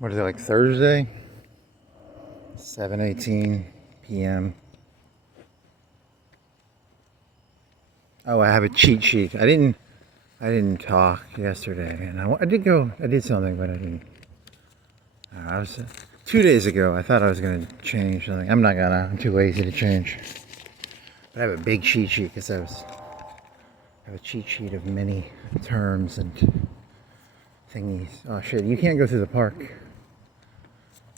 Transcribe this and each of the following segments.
What is it, like Thursday? 7:18 p.m. Oh, I have a cheat sheet. I didn't talk yesterday, and I did something, but I didn't. I was 2 days ago. I thought I was gonna change something. I'm not gonna. I'm too lazy to change. But I have a big cheat sheet because I have a cheat sheet of many terms and thingies. Oh shit! You can't go through the park.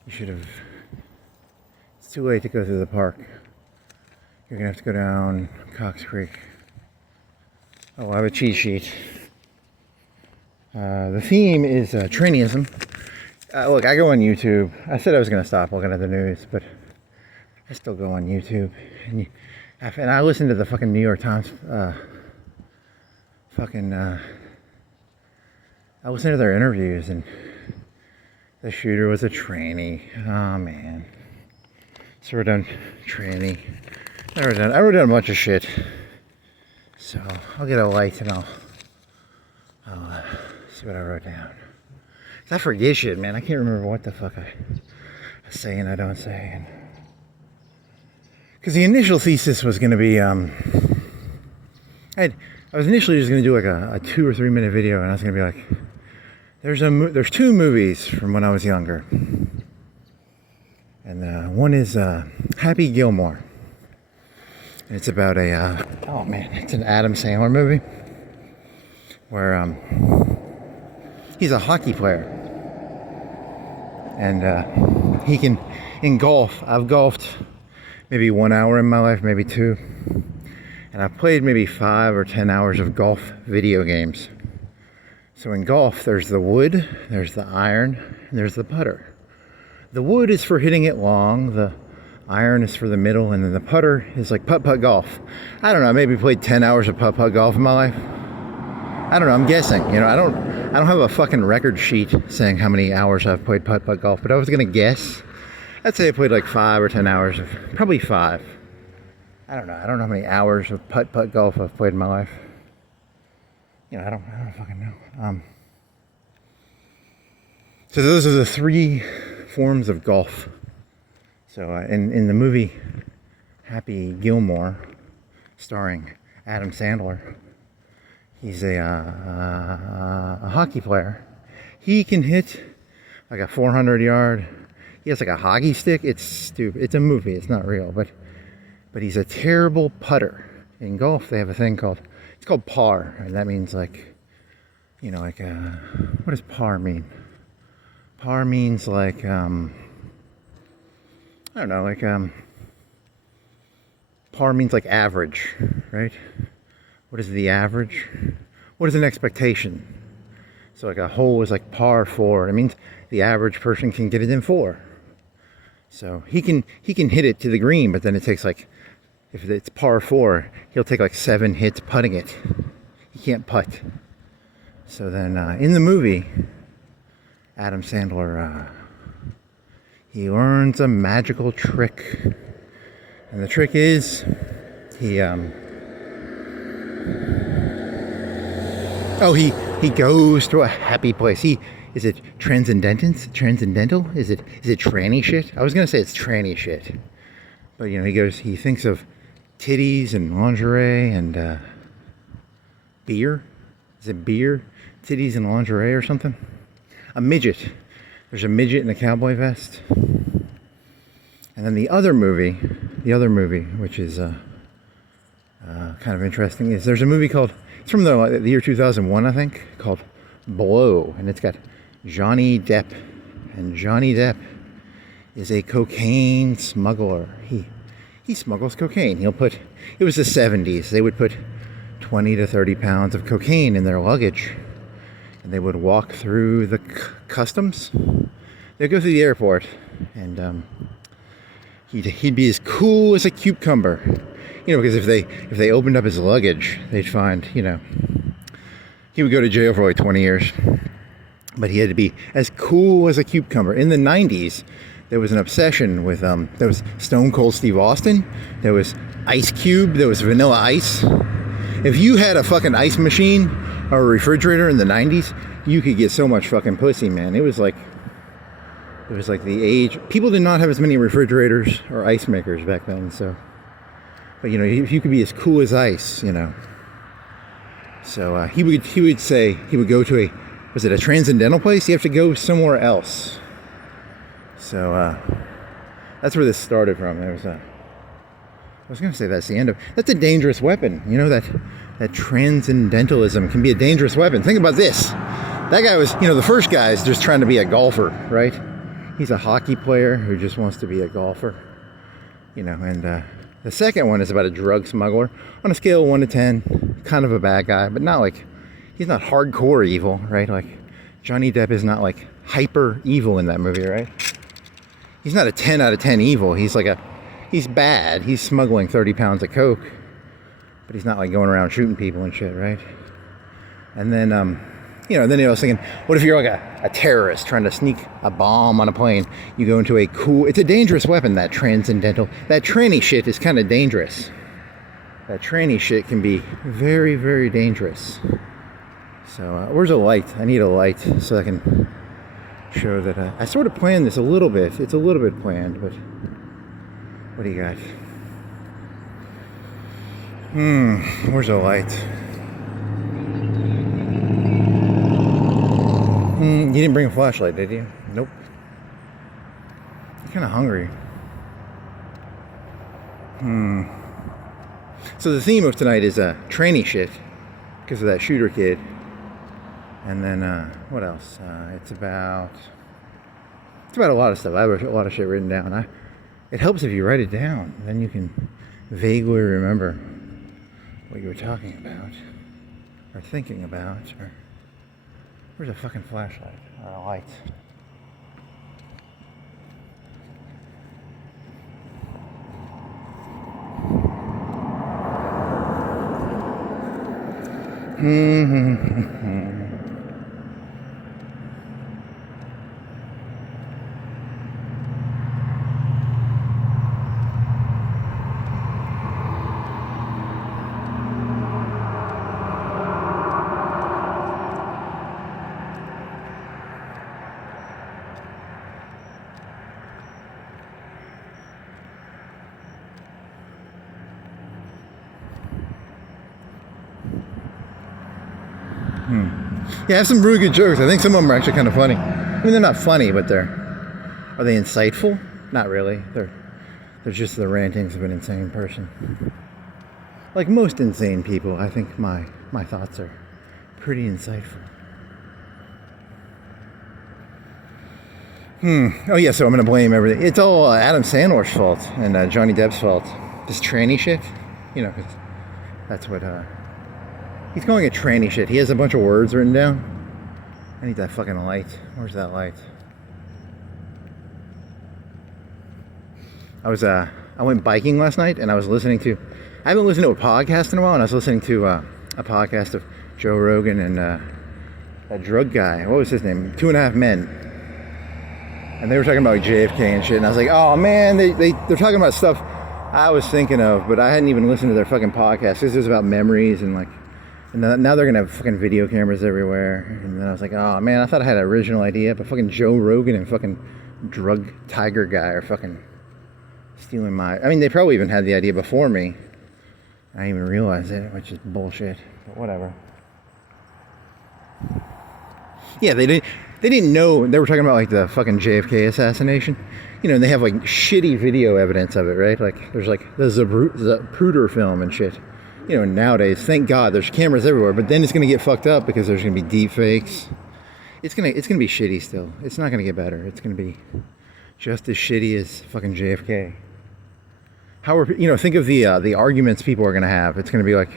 You should have. It's too late to go through the park. You're gonna have to go down Cox Creek. Oh, I have a cheat sheet. The theme is trrenism. Look, I go on YouTube. I said I was gonna stop looking at the news, but I still go on YouTube, and I listen to the fucking New York Times. I listen to their interviews, and the shooter was a tranny. Oh man. So we're done tranny. I wrote down a bunch of shit. So I'll get a light and I'll see what I wrote down. 'Cause I forget shit, man. I can't remember what the fuck I say and I don't say. Because the initial thesis was going to be, I was initially just going to do like a 2 or 3 minute video, and I was going to be like, there's 2 movies from when I was younger, and one is Happy Gilmore, and it's about it's an Adam Sandler movie where he's a hockey player, and he can, in golf, I've golfed maybe 1 hour in my life, maybe 2, and I've played maybe 5 or 10 hours of golf video games. So in golf, there's the wood, there's the iron, and there's the putter. The wood is for hitting it long, the iron is for the middle, and then the putter is like putt-putt golf. I don't know, I maybe played 10 hours of putt-putt golf in my life. I don't know, I'm guessing. You know, I don't have a fucking record sheet saying how many hours I've played putt-putt golf, but I was gonna guess. I'd say I played like 5 or 10 hours of, probably 5. I don't know how many hours of putt-putt golf I've played in my life. You know, I don't fucking know. So those are the 3 forms of golf. So in the movie Happy Gilmore, starring Adam Sandler, he's a hockey player. He can hit like a 400-yard. He has like a hockey stick. It's stupid. It's a movie. It's not real, but he's a terrible putter. In golf, they have a thing called par, and that means like, you know, like what does par mean? Par means like I don't know, like par means like average, right? What is the average? What is an expectation? So like a hole is like par 4. It means the average person can get it in 4. So he can hit it to the green, but then it takes like, if it's par 4, he'll take like 7 hits putting it. He can't putt. So then in the movie, Adam Sandler, he learns a magical trick. And the trick is, he goes to a happy place. Is it transcendental? Is it tranny shit? I was gonna say it's tranny shit. But you know, he thinks of titties and lingerie and beer. Is it beer, titties and lingerie or something? A midget. There's a midget in a cowboy vest. And then the other movie, which is kind of interesting, is there's a movie called, it's from the year 2001, I think, called Blow, and it's got Johnny Depp, and Johnny Depp is a cocaine smuggler. He smuggles cocaine. It was the 70s. They would put 20 to 30 pounds of cocaine in their luggage, and they would walk through the customs. They'd go through the airport, and he'd be as cool as a cucumber. You know, because if they opened up his luggage, they'd find, you know, he would go to jail for like 20 years. But he had to be as cool as a cucumber. In the 90s, there was an obsession with, there was Stone Cold Steve Austin, there was Ice Cube, there was Vanilla Ice. If you had a fucking ice machine or a refrigerator in the 90s, you could get so much fucking pussy, man. It was like, it was like the age. People did not have as many refrigerators or ice makers back then. So, but you know, if you could be as cool as ice, you know. So he would say he would go to was it a transcendental place? You have to go somewhere else. So that's where this started from. There was I was going to say that's the end of. That's a dangerous weapon. You know that transcendentalism can be a dangerous weapon. Think about this. That guy was, you know, the first guy is just trying to be a golfer, right? He's a hockey player who just wants to be a golfer, you know. And the second one is about a drug smuggler on a scale of 1 to 10, kind of a bad guy, but not like he's not hardcore evil, right? Like Johnny Depp is not like hyper evil in that movie, right? He's not a 10 out of 10 evil. He's bad. He's smuggling 30 pounds of coke, but he's not like going around shooting people and shit, right? And then, you know, then I was thinking, what if you're like a terrorist trying to sneak a bomb on a plane? You go into it's a dangerous weapon, that transcendental. That tranny shit is kind of dangerous. That tranny shit can be very, very dangerous. So, where's a light? I need a light so I can show that I sort of planned this a little bit. It's a little bit planned, but what do you got? Where's a light? You didn't bring a flashlight, did you? Nope. I'm kind of hungry. So the theme of tonight is tranny shit because of that shooter kid. And then what else? It's about a lot of stuff. I have a lot of shit written down. It helps if you write it down. Then you can vaguely remember what you were talking about or thinking about. Or where's a fucking flashlight or a light? Yeah, I have some really good jokes. I think some of them are actually kind of funny. I mean, they're not funny, but are they insightful? Not really. They're just the rantings of an insane person. Like most insane people, I think my thoughts are pretty insightful. Oh yeah, so I'm gonna blame everything. It's all Adam Sandler's fault and Johnny Depp's fault. This tranny shit, you know, 'cause that's what he's calling it tranny shit. He has a bunch of words written down. I need that fucking light. Where's that light? I went biking last night and I was listening to, I haven't listened to a podcast in a while, and I was listening to a podcast of Joe Rogan and that drug guy. What was his name? 2.5 Men. And they were talking about JFK and shit. And I was like, oh man, they're talking about stuff I was thinking of, but I hadn't even listened to their fucking podcast. This is about memories and like, and now they're gonna have fucking video cameras everywhere. And then I was like, oh man, I thought I had an original idea, but fucking Joe Rogan and fucking drug tiger guy are fucking stealing my. I mean, they probably even had the idea before me. I didn't even realize it, which is bullshit. But whatever. Yeah, they didn't know. They were talking about like the fucking JFK assassination. You know, and they have like shitty video evidence of it, right? Like there's like the Zapruder film and shit. You know, nowadays, thank God, there's cameras everywhere. But then it's gonna get fucked up because there's gonna be deep fakes. It's gonna be shitty still. It's not gonna get better. It's gonna be just as shitty as fucking JFK. Think of the arguments people are gonna have. It's gonna be like,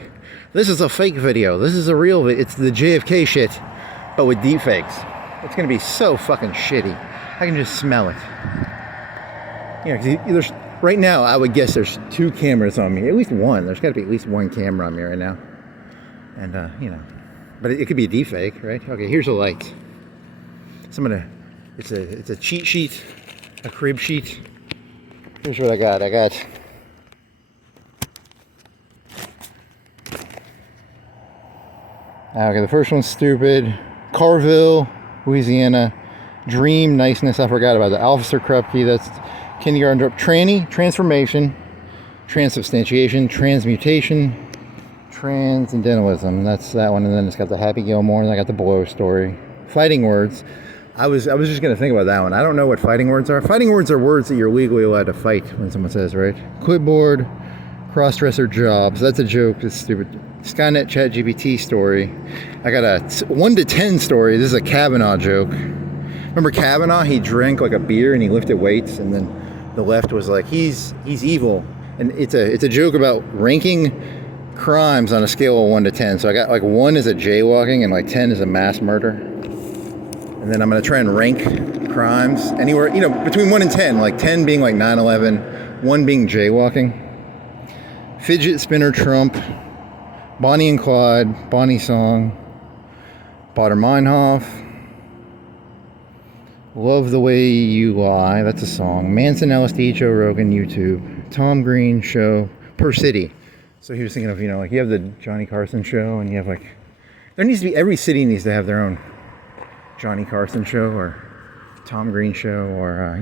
this is a fake video. This is a real video. It's the JFK shit, but with deep fakes. It's gonna be so fucking shitty. I can just smell it. You know, 'cause there's right now, I would guess there's 2 cameras on me. At least one. There's got to be at least 1 camera on me right now. And you know, but it could be a deep fake, right? Okay, here's a light. So it's a cheat sheet, a crib sheet. Here's what I got. Okay, the first one's stupid. Carville, Louisiana, Dream, niceness, I forgot about that. Officer Krupke, that's kindergarten drop. Tranny, transformation, transubstantiation, transmutation, transcendentalism. That's that one. And then it's got the Happy Gilmore, and I got the blow story. Fighting words. I was just gonna think about that one. I don't know what fighting words are. Fighting words are words that you're legally allowed to fight when someone says, right? Clipboard, cross-dresser jobs. That's a joke. It's stupid. Skynet ChatGPT story. I got a 1 to 10 story. This is a Kavanaugh joke. Remember Kavanaugh? He drank like a beer and he lifted weights, and then the left was like, he's evil. And it's a joke about ranking crimes on a scale of 1 to 10. So I got like 1 is a jaywalking and like 10 is a mass murder. And then I'm gonna try and rank crimes anywhere, between 1 and 10. Like 10 being like 9/11, 1 being jaywalking. Fidget spinner Trump, Bonnie and Clyde, Bonnie song, Bader Meinhof, Love the Way You Lie, that's a song, Manson, LSD, Joe Rogan, YouTube, Tom Green show, per city. So he was thinking of, like you have the Johnny Carson show, and you have like, there needs to be, every city needs to have their own Johnny Carson show or Tom Green show, or,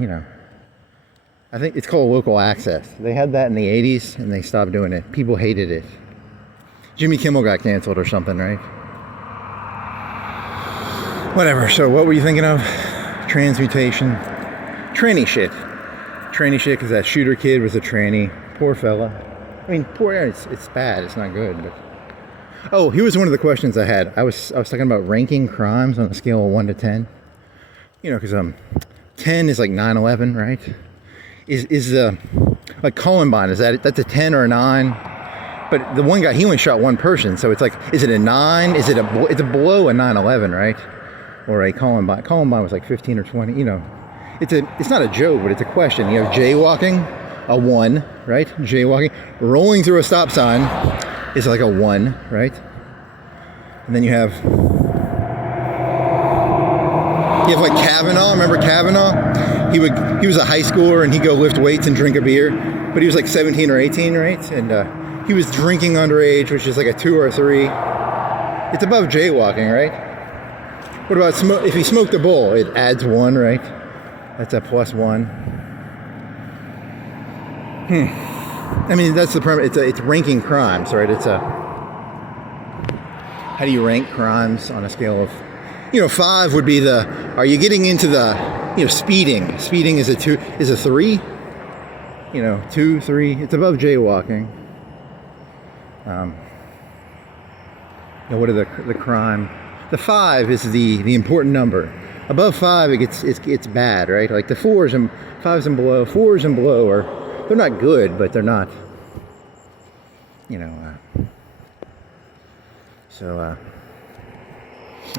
I think it's called local access. They had that in the 80s and they stopped doing it. People hated it. Jimmy Kimmel got canceled or something, right? Whatever. So what were you thinking of? Transmutation. Tranny shit. Tranny shit because that shooter kid was a tranny. Poor fella. I mean, it's bad. It's not good. But oh, here was one of the questions I had. I was talking about ranking crimes on a scale of 1 to 10. Because 10 is like 9/11, right? Is like Columbine, that's a 10 or a 9? But the one guy, he only shot one person, so it's like, is it a 9? It's a below a 9/11, right? Or a Columbine. Columbine was like 15 or 20. It's not a joke, but it's a question. You have jaywalking, a 1, right? Jaywalking, rolling through a stop sign is like a 1, right? And then you have like Kavanaugh. Remember Kavanaugh? He was a high schooler and he'd go lift weights and drink a beer, but he was like 17 or 18, right? And he was drinking underage, which is like a 2 or a 3. It's above jaywalking, right? What about if he smoked a bowl? It adds 1, right? That's a +1. I mean, that's the premise. It's ranking crimes, right? How do you rank crimes on a scale of, 5 would be are you getting into the, speeding? Speeding is a 3. 2, 3. It's above jaywalking. What are the crime? The 5 is the important number. Above 5, it's bad, right? Like the 4s and 5s and below. 4s and below they're not good, but they're not,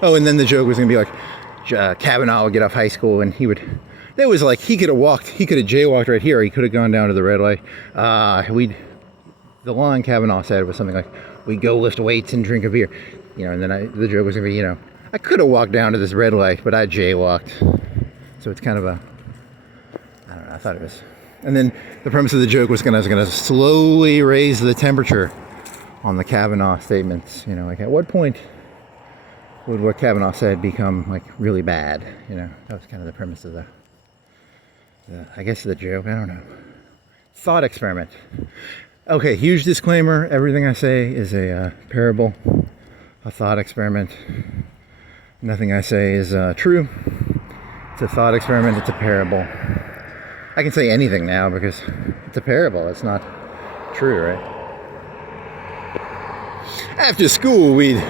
oh, and then the joke was going to be like, Kavanaugh would get off high school and he could have jaywalked right here, or he could have gone down to the red light. The line Kavanaugh said was something like, we go lift weights and drink a beer. And then the joke was going to be, I could have walked down to this red light, but I jaywalked. So it's kind of I don't know, I thought it was. And then the premise of the joke was I was going to slowly raise the temperature on the Kavanaugh statements. Like at what point would what Kavanaugh said become like really bad? That was kind of the premise of the I guess the joke. I don't know. Thought experiment. Okay, huge disclaimer. Everything I say is a parable, a thought experiment. Nothing I say is true. It's a thought experiment. It's a parable. I can say anything now because it's a parable. It's not true, right? After school, we'd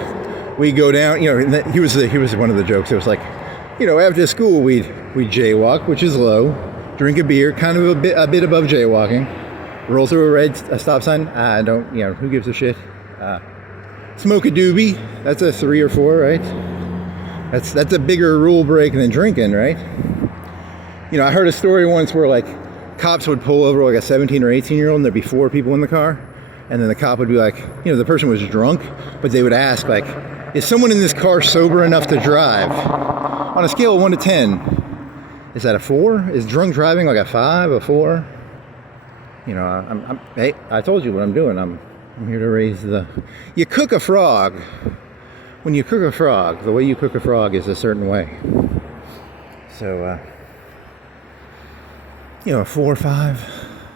go down. He was one of the jokes. It was like, after school, we'd jaywalk, which is low. Drink a beer, kind of a bit above jaywalking. Roll through a stop sign. I don't. Who gives a shit? Smoke a doobie. That's a 3 or 4, right? That's a bigger rule break than drinking, right? I heard a story once where like cops would pull over like a 17 or 18-year-old and there'd be 4 people in the car, and then the cop would be like, the person was drunk, but they would ask like, is someone in this car sober enough to drive? On a scale of 1 to 10, is that a 4? Is drunk driving like a 5, a 4? Hey, I told you what I'm doing. I'm here to raise you cook a frog. When you cook a frog, the way you cook a frog is a certain way. So, you know, a 4, 5,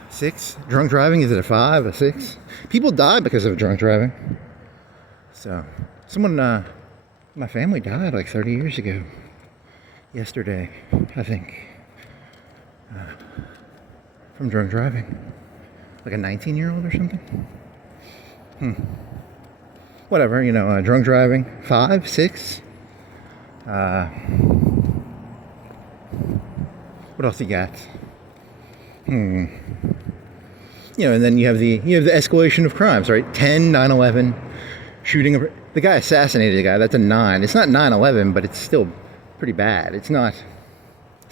6. Drunk driving, is it a 5, a 6? People die because of drunk driving. So, someone, my family died like 30 years ago. Yesterday, I think. From drunk driving. Like a 19-year-old or something. Whatever, you know, drunk driving. 5, 6. What else you got? You know, and then you have the escalation of crimes, right? 10, 9/11, shooting the guy assassinated the guy. That's a 9. It's not 9/11, but it's still pretty bad. It's not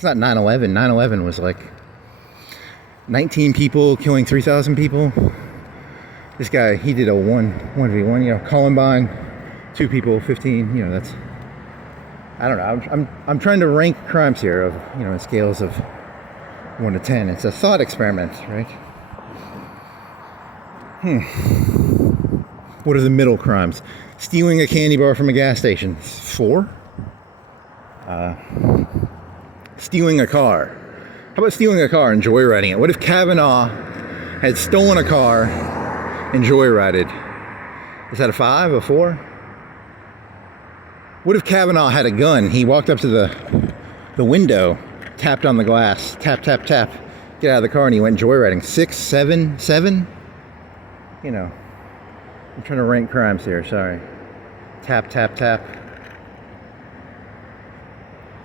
9/11. 9/11 was like 19 people killing 3,000 people. This guy, he did a 1v1. You know, Columbine, 2 people, 15. You know, that's, I don't know. I'm trying to rank crimes here of, you know, in scales of 1 to 10. It's a thought experiment, right? What are the middle crimes? Stealing a candy bar from a gas station, 4. Stealing a car. How about stealing a car and joyriding it? What if Kavanaugh had stolen a car and joyrided? Is that a 5, a 4? What if Kavanaugh had a gun? He walked up to the window, tapped on the glass, tap, tap, tap, get out of the car, and he went joyriding. 6, 7, 7? You know, I'm trying to rank crimes here, sorry. Tap, tap, tap.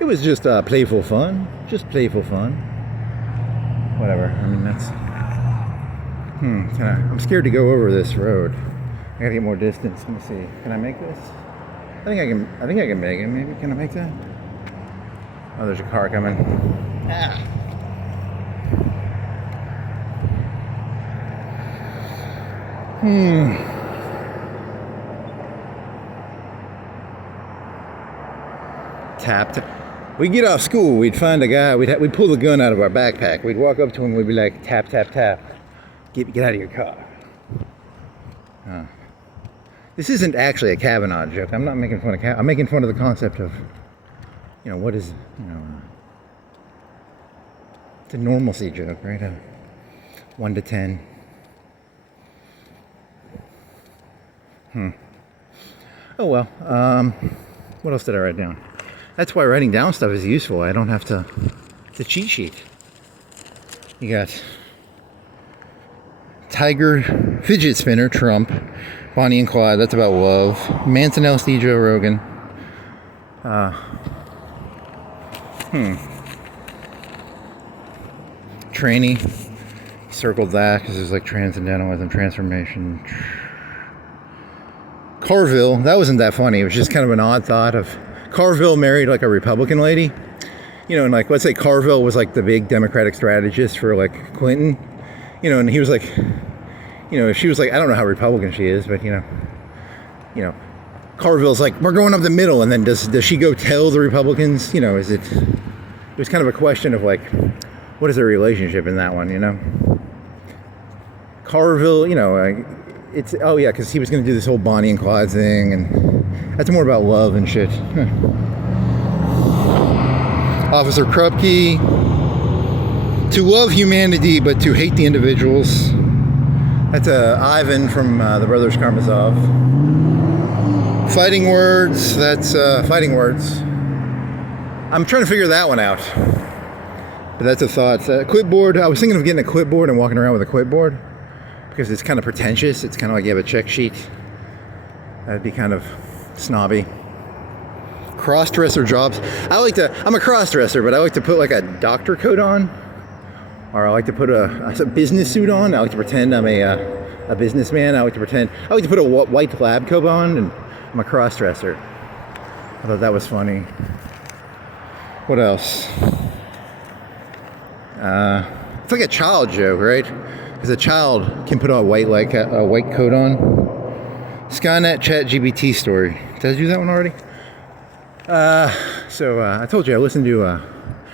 It was just playful fun. Just playful fun. Whatever, I mean, that's... I'm scared to go over this road. I gotta get more distance. Let me see. Can I make this? I think I can make it. Maybe. Can I make that? Oh, there's a car coming. Ah. Tapped. We'd get off school. We'd find a guy. We'd pull the gun out of our backpack. We'd walk up to him. We'd be like, tap, tap, tap. Get out of your car. This isn't actually a Kavanaugh joke. I'm not making fun of Kavanaugh. I'm making fun of the concept of, you know, what is, you know, it's a normalcy joke, right? 1 to 10. Oh well. What else did I write down? That's why writing down stuff is useful. I don't have to. It's a cheat sheet. You got Tiger, Fidget Spinner, Trump, Bonnie and Clyde, that's about love. Manson, LSD, Joe Rogan. Tranny, circled that because there's like transcendentalism, transformation. Carville, that wasn't that funny. It was just kind of an odd thought of Carville married like a Republican lady. You know, and like, let's say Carville was like the big Democratic strategist for like Clinton. You know, and he was like, you know, if she was like, I don't know how Republican she is, but you know, Carville's like, we're going up the middle, and then does she go tell the Republicans? You know, it was kind of a question of like, what is their relationship in that one? You know, Carville, you know, it's because he was going to do this whole Bonnie and Clyde thing, and that's more about love and shit. Officer Krupke, to love humanity but to hate the individuals. That's Ivan from the Brothers Karamazov. Fighting words, that's fighting words. I'm trying to figure that one out. But that's a thought. Clipboard, I was thinking of getting a clipboard and walking around with a clipboard because it's kind of pretentious. It's kind of like you have a check sheet. That'd be kind of snobby. Cross-dresser jobs. I'm a cross-dresser, but I like to put like a doctor coat on. Or I like to put a business suit on. I like to pretend I'm a businessman. I like to put a white lab coat on, and I'm a cross-dresser. I thought that was funny. What else? It's like a child joke, right? Because a child can put a white coat on. Skynet ChatGPT story. Did I do that one already? I told you I listen to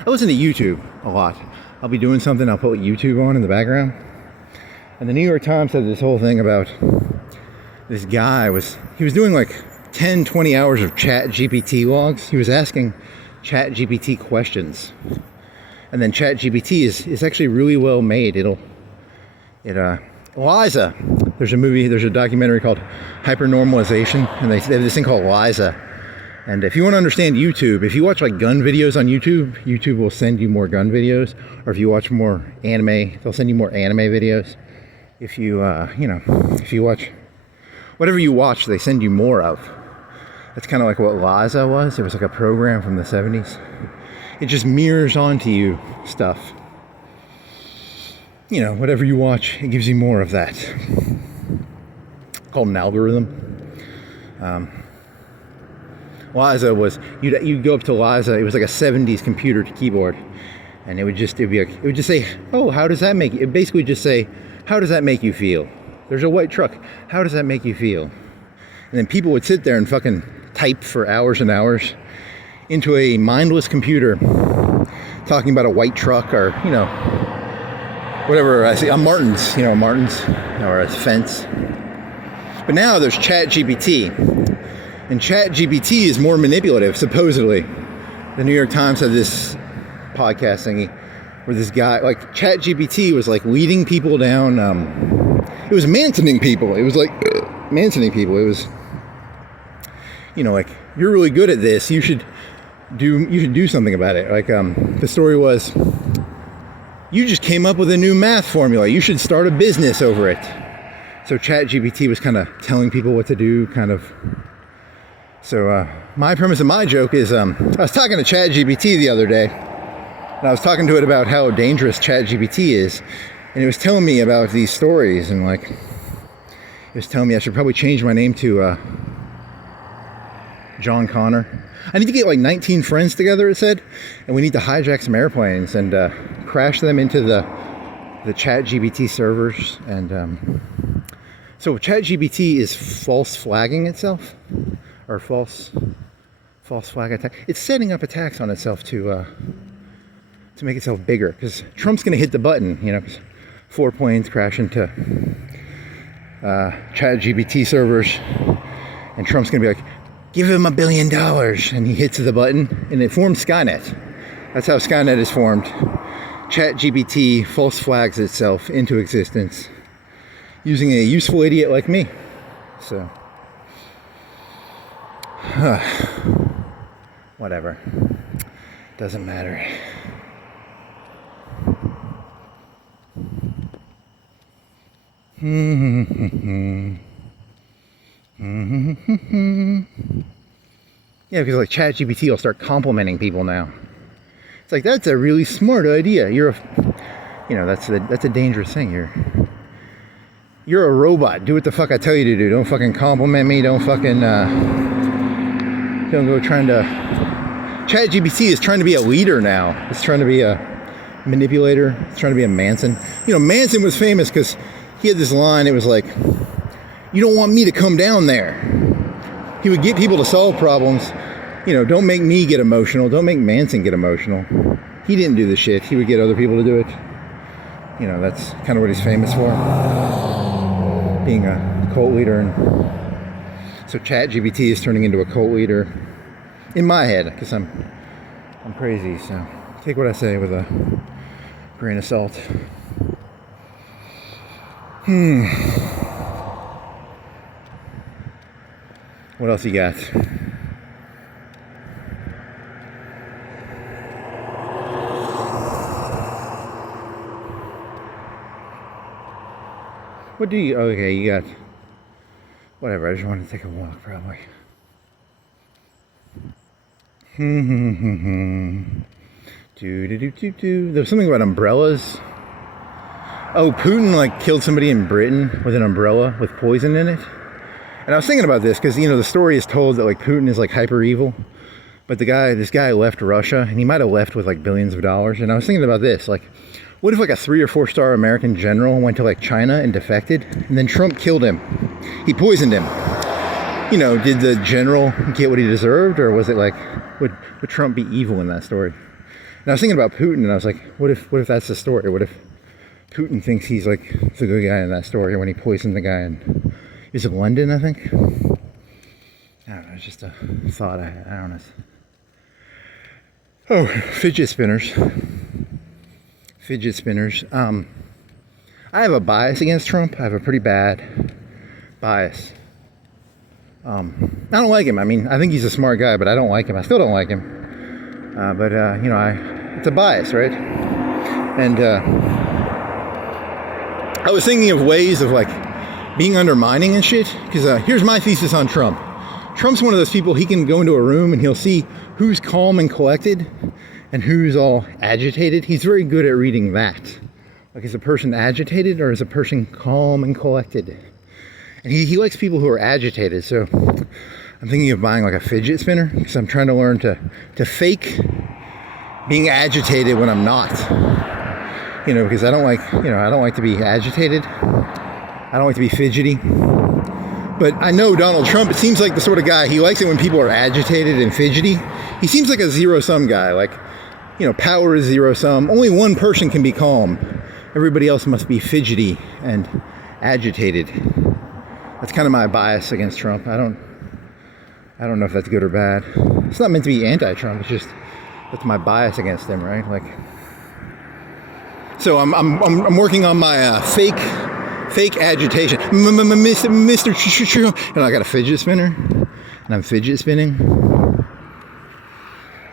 YouTube a lot. I'll be doing something, I'll put YouTube on in the background. And the New York Times had this whole thing about this guy he was doing like 10, 20 hours of chat GPT logs. He was asking ChatGPT questions. And then ChatGPT is actually really well made. Liza, there's a documentary called Hypernormalization, and they have this thing called Liza. And if you want to understand YouTube, if you watch like gun videos on YouTube, YouTube will send you more gun videos. Or if you watch more anime, they'll send you more anime videos. If you, if you watch whatever you watch, they send you more of. That's kind of like what Liza was. It was like a program from the 70s. It just mirrors onto you stuff. You know, whatever you watch, it gives you more of that. Called an algorithm. Liza was, you'd go up to Liza, it was like a 70s computer keyboard, and it would just say, oh, how does that make you? It basically just say, how does that make you feel? There's a white truck. How does that make you feel? And then people would sit there and fucking type for hours and hours into a mindless computer, talking about a white truck or, whatever I see. Martin's, or a fence. But now there's ChatGPT. And ChatGPT is more manipulative, supposedly. The New York Times had this podcast thingy where this guy, like, ChatGPT was like leading people down. It was mansoning people. It was like mansoning people. It was, like, you're really good at this. You should do something about it. Like, the story was, you just came up with a new math formula. You should start a business over it. So ChatGPT was kind of telling people what to do, kind of. So my premise of my joke is, I was talking to ChatGPT the other day, and I was talking to it about how dangerous ChatGPT is, and it was telling me about these stories, and like, it was telling me I should probably change my name to John Connor. I need to get like 19 friends together, it said, and we need to hijack some airplanes and crash them into the ChatGPT servers. And so ChatGPT is false flagging itself, or false flag attack. It's setting up attacks on itself to make itself bigger, because Trump's going to hit the button, because 4 planes crash into ChatGPT servers, and Trump's going to be like, give him $1 billion, and he hits the button, and it forms Skynet. That's how Skynet is formed. ChatGPT false flags itself into existence using a useful idiot like me. So, whatever. Doesn't matter. Yeah, because like ChatGPT will start complimenting people now. It's like, that's a really smart idea. That's a dangerous thing. You're a robot. Do what the fuck I tell you to do. Don't fucking compliment me. Don't fucking don't go trying to. ChatGPT is trying to be a leader now. It's trying to be a manipulator. It's trying to be a Manson. Manson was famous because he had this line. It was like, you don't want me to come down there. He would get people to solve problems. Don't make me get emotional. Don't make Manson get emotional. He didn't do the shit. He would get other people to do it. That's kind of what he's famous for. Being a cult leader. And so ChatGPT is turning into a cult leader. In my head, because I'm crazy. So take what I say with a grain of salt. What else you got? What do you... Okay, you got... Whatever, I just wanted to take a walk, probably. There's something about umbrellas. Oh, Putin, killed somebody in Britain with an umbrella with poison in it. And I was thinking about this because, the story is told that, Putin is, hyper evil. But this guy left Russia, and he might have left with, billions of dollars. And I was thinking about this, what if, a 3 or 4 star American general went to, China and defected, and then Trump killed him? He poisoned him. Did the general get what he deserved, or was it, would Trump be evil in that story? And I was thinking about Putin, and I was like, what if that's the story? What if Putin thinks he's, the good guy in that story when he poisoned the guy in... Is it London, I think? I don't know, it's just a thought. I don't know. Oh, fidget spinners. Fidget spinners. I have a bias against Trump. I have a pretty bad bias. I don't like him. I mean, I think he's a smart guy, but I don't like him. I still don't like him. You know, it's a bias, right? And I was thinking of ways of like being undermining and shit. Because here's my thesis on Trump. Trump's one of those people, he can go into a room and he'll see who's calm and collected and who's all agitated. He's very good at reading that. Like, is a person agitated or is a person calm and collected? And he likes people who are agitated. So I'm thinking of buying like a fidget spinner because I'm trying to learn to fake being agitated when I'm not. You know, because I don't like to be agitated. I don't like to be fidgety. But I know Donald Trump, it seems like the sort of guy, he likes it when people are agitated and fidgety. He seems like a zero-sum guy. Like, you know, power is zero-sum. Only one person can be calm. Everybody else must be fidgety and agitated. That's kind of my bias against Trump. I don't know if that's good or bad. It's not meant to be anti-Trump. It's just that's my bias against him, right? Like, so I'm working on my fake agitation, Mr. And I got a fidget spinner, and I'm fidget spinning.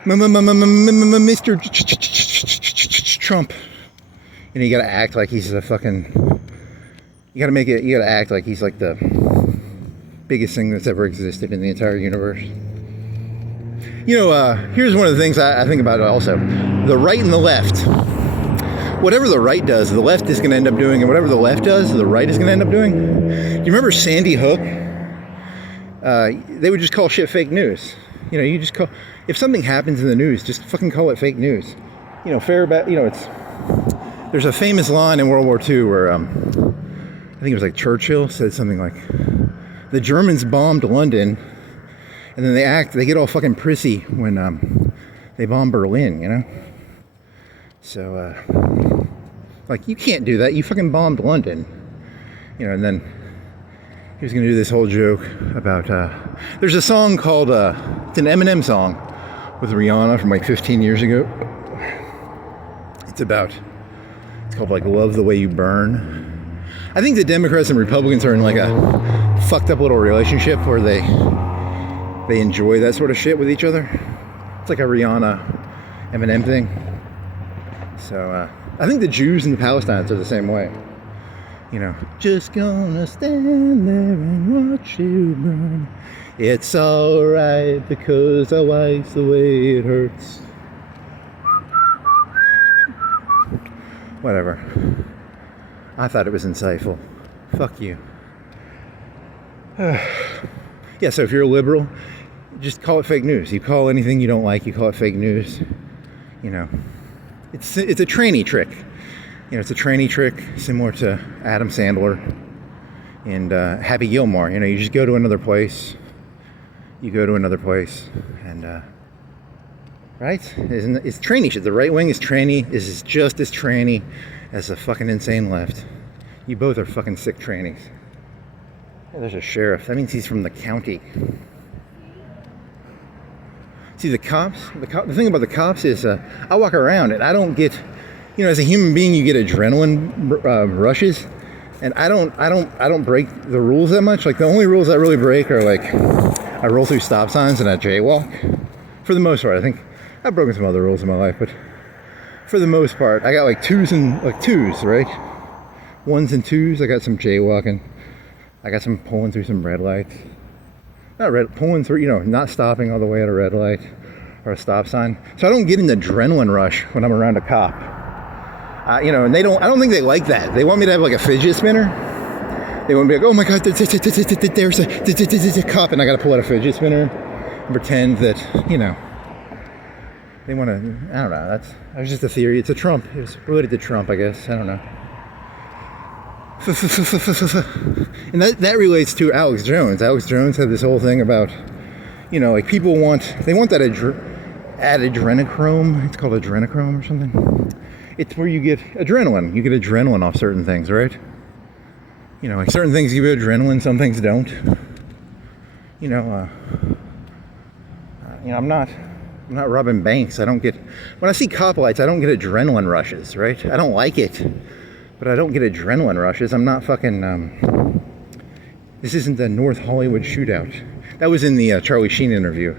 Mr. Trump. And you gotta act like he's a fucking. You gotta act like he's like the biggest thing that's ever existed in the entire universe. You know, here's one of the things I think about also. The right and the left. Whatever the right does, the left is going to end up doing, and whatever the left does, the right is going to end up doing. Do you remember Sandy Hook? They would just call shit fake news. You know, you just call, if something happens in the news, just fucking call it fake news. You know, there's a famous line in World War II where, I think it was like Churchill said something like, the Germans bombed London, and then they get all fucking prissy when they bomb Berlin, you know? So, like, you can't do that. You fucking bombed London. You know, and then he was going to do this whole joke about, there's a song called, it's an Eminem song with Rihanna from like 15 years ago. It's called like Love the Way You Burn. I think the Democrats and Republicans are in like a fucked up little relationship where they enjoy that sort of shit with each other. It's like a Rihanna Eminem thing. So, I think the Jews and the Palestinians are the same way. You know, just gonna stand there and watch you burn. It's alright because I like the way it hurts. Whatever. I thought it was insightful. Fuck you. Yeah, so if you're a liberal, just call it fake news. You call anything you don't like, you call it fake news. You know. It's a trainee trick. You know, it's a trainee trick similar to Adam Sandler and Happy Gilmore. You know, you just go to another place. You go to another place, and right? It's trainee shit. The right wing is trainee. Is just as trainee as the fucking insane left. You both are fucking sick trainees. Yeah, there's a sheriff. That means he's from the county. See, the thing about the cops is I walk around and I don't get, you know, as a human being, you get adrenaline rushes, and I don't break the rules that much. Like, the only rules I really break are like I roll through stop signs and I jaywalk. For the most part, I think I've broken some other rules in my life, but for the most part, I got like twos, right? Ones and twos. I got some jaywalking. I got some pulling through some red lights. Pulling through, you know, not stopping all the way at a red light or a stop sign. So I don't get an adrenaline rush when I'm around a cop. You know, and I don't think they like that. They want me to have like a fidget spinner. They want me to be like, oh my God, there's a cop, and I got to pull out a fidget spinner and pretend that, you know, they want to, I don't know. That was just a theory. It's a Trump. It was related to Trump, I guess. I don't know. And that relates to Alex Jones. Alex Jones had this whole thing about, you know, like people want that adrenochrome. It's called adrenochrome or something. It's where you get adrenaline. You get adrenaline off certain things, right? You know, like certain things give you adrenaline, some things don't. I'm not I'm not robbing banks. I don't get, when I see cop lights, I don't get adrenaline rushes, right? I don't like it, but I don't get adrenaline rushes. I'm not fucking, this isn't the North Hollywood shootout. That was in the Charlie Sheen interview,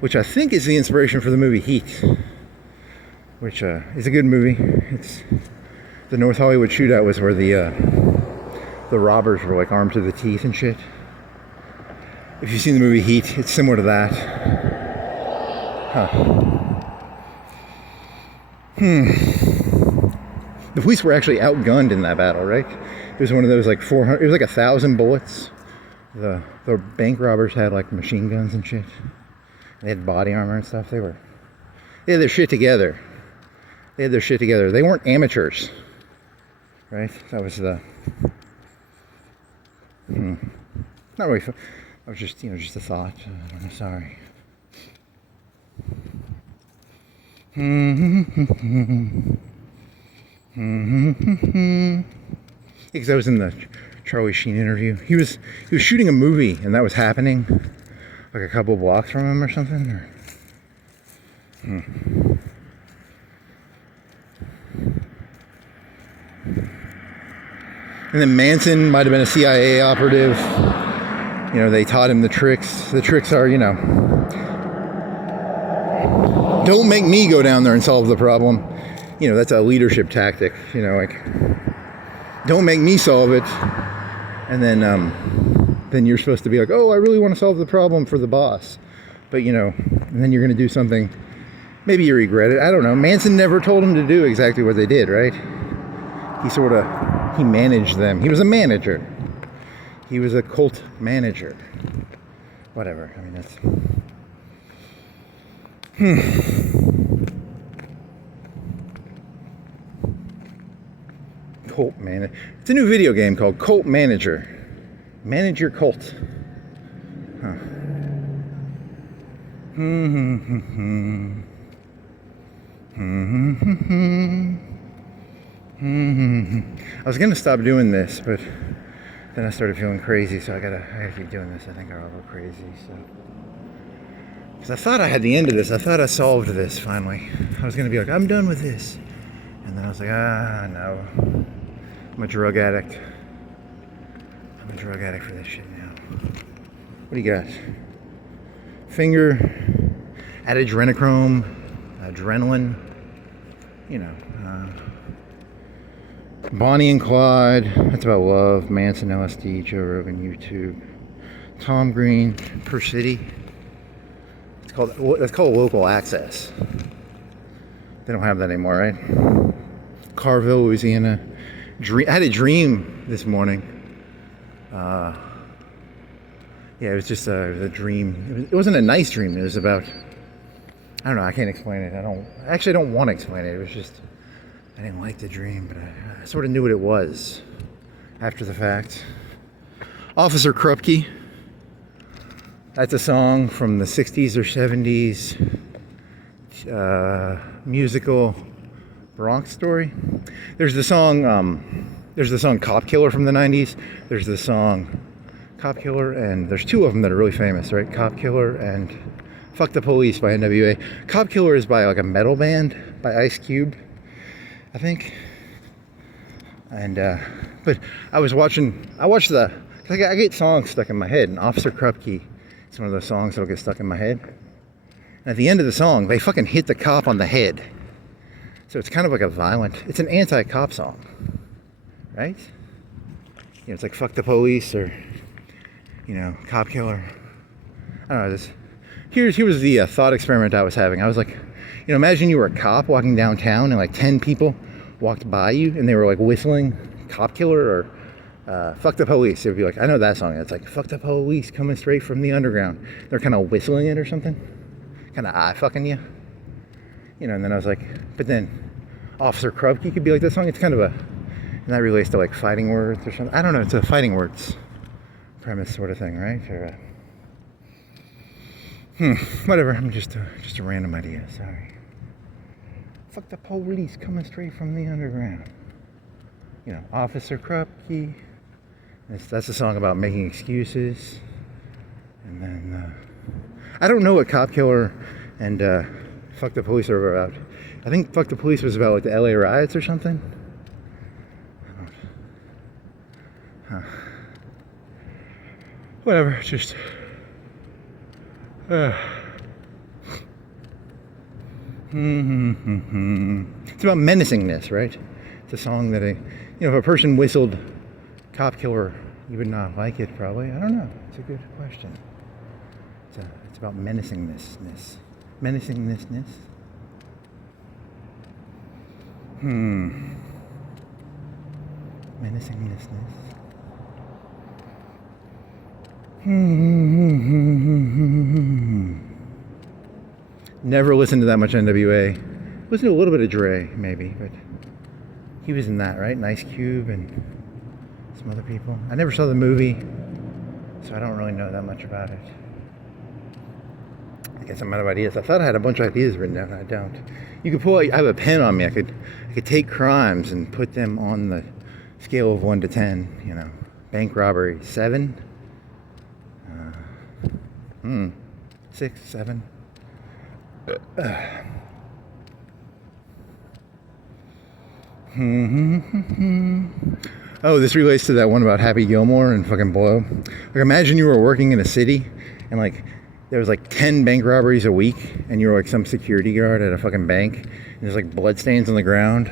which I think is the inspiration for the movie Heat, which is a good movie. It's the North Hollywood shootout was where the robbers were like armed to the teeth and shit. If you've seen the movie Heat, it's similar to that. Huh. The police were actually outgunned in that battle, right? It was one of those like 400, it was like 1,000 bullets. The bank robbers had like machine guns and shit. They had body armor and stuff. They had their shit together. They weren't amateurs, right? That was the, not really, I was just, just a thought. I'm sorry. Because I was in the Charlie Sheen interview. He was shooting a movie, and that was happening like a couple blocks from him or something. And then Manson might have been a CIA operative. They taught him the tricks. The tricks are, don't make me go down there and solve the problem. That's a leadership tactic. Like, don't make me solve it. And then you're supposed to be like, oh, I really want to solve the problem for the boss. But, and then you're going to do something. Maybe you regret it. I don't know. Manson never told him to do exactly what they did, right? He managed them. He was a manager. He was a cult manager. Whatever. I mean, that's... Cult manager. It's a new video game called Cult Manager. Manage your cult. Huh. I was gonna stop doing this, but then I started feeling crazy, so I gotta keep doing this. I think I'll go crazy. So, because I thought I had the end of this. I thought I solved this finally. I was gonna be like, I'm done with this, and then I was like, no. I'm a drug addict. I'm a drug addict for this shit now. What do you got? Finger, added adrenochrome, adrenaline, Bonnie and Clyde, that's about love, Manson, LSD, Joe Rogan, YouTube, Tom Green, Per City. That's called local access. They don't have that anymore, right? Carville, Louisiana. I had a dream this morning. It was just a dream. It wasn't a nice dream. It was about, I don't know, I can't explain it. I don't want to explain it. It was just, I didn't like the dream, but I sort of knew what it was after the fact. Officer Krupke. That's a song from the 60s or 70s musical Bronx Story. There's the song Cop Killer from the 90s. There's the song Cop Killer, and there's two of them that are really famous, right? Cop Killer and Fuck the Police by NWA. Cop Killer is by like a metal band by Ice Cube, I think. And but I watched I get songs stuck in my head, and Officer Krupke is one of those songs that'll get stuck in my head. And at the end of the song, they fucking hit the cop on the head. So it's kind of like it's an anti-cop song, right? It's like Fuck the Police or, Cop Killer. I don't know, here was the thought experiment I was having. I was like, imagine you were a cop walking downtown and like 10 people walked by you and they were like whistling Cop Killer or Fuck the Police. It would be like, I know that song. It's like, fuck the police coming straight from the underground. They're kind of whistling it or something. Kind of eye-fucking you. And then I was like, but then Officer Krupke could be like that song. It's kind of and that relates to like fighting words or something. I don't know. It's a fighting words premise sort of thing, right? Or, whatever. I'm just a random idea. Sorry. Fuck the police coming straight from the underground. Officer Krupke. That's a song about making excuses. And then I don't know what Cop Killer And Fuck the Police are about, I think Fuck the Police was about like the LA riots or something. Huh. Whatever, just it's about menacingness, right? It's a song that if a person whistled Cop Killer, you would not like it probably. I don't know. It's a good question. It's about menacingness. Menacingness. Menacingness. Never listened to that much NWA. Listened to a little bit of Dre, maybe, but he was in that, right? Nice Cube and some other people. I never saw the movie, so I don't really know that much about it. I guess I'm out of ideas. I thought I had a bunch of ideas written down. I don't. You could pull. I have a pen on me. I could take crimes and put them on the scale of 1 to 10. Bank robbery 7. 6, 7. Oh, this relates to that one about Happy Gilmore and fucking Blow. Like, imagine you were working in a city and like there was like 10 bank robberies a week, and you were like some security guard at a fucking bank, and there's like bloodstains on the ground,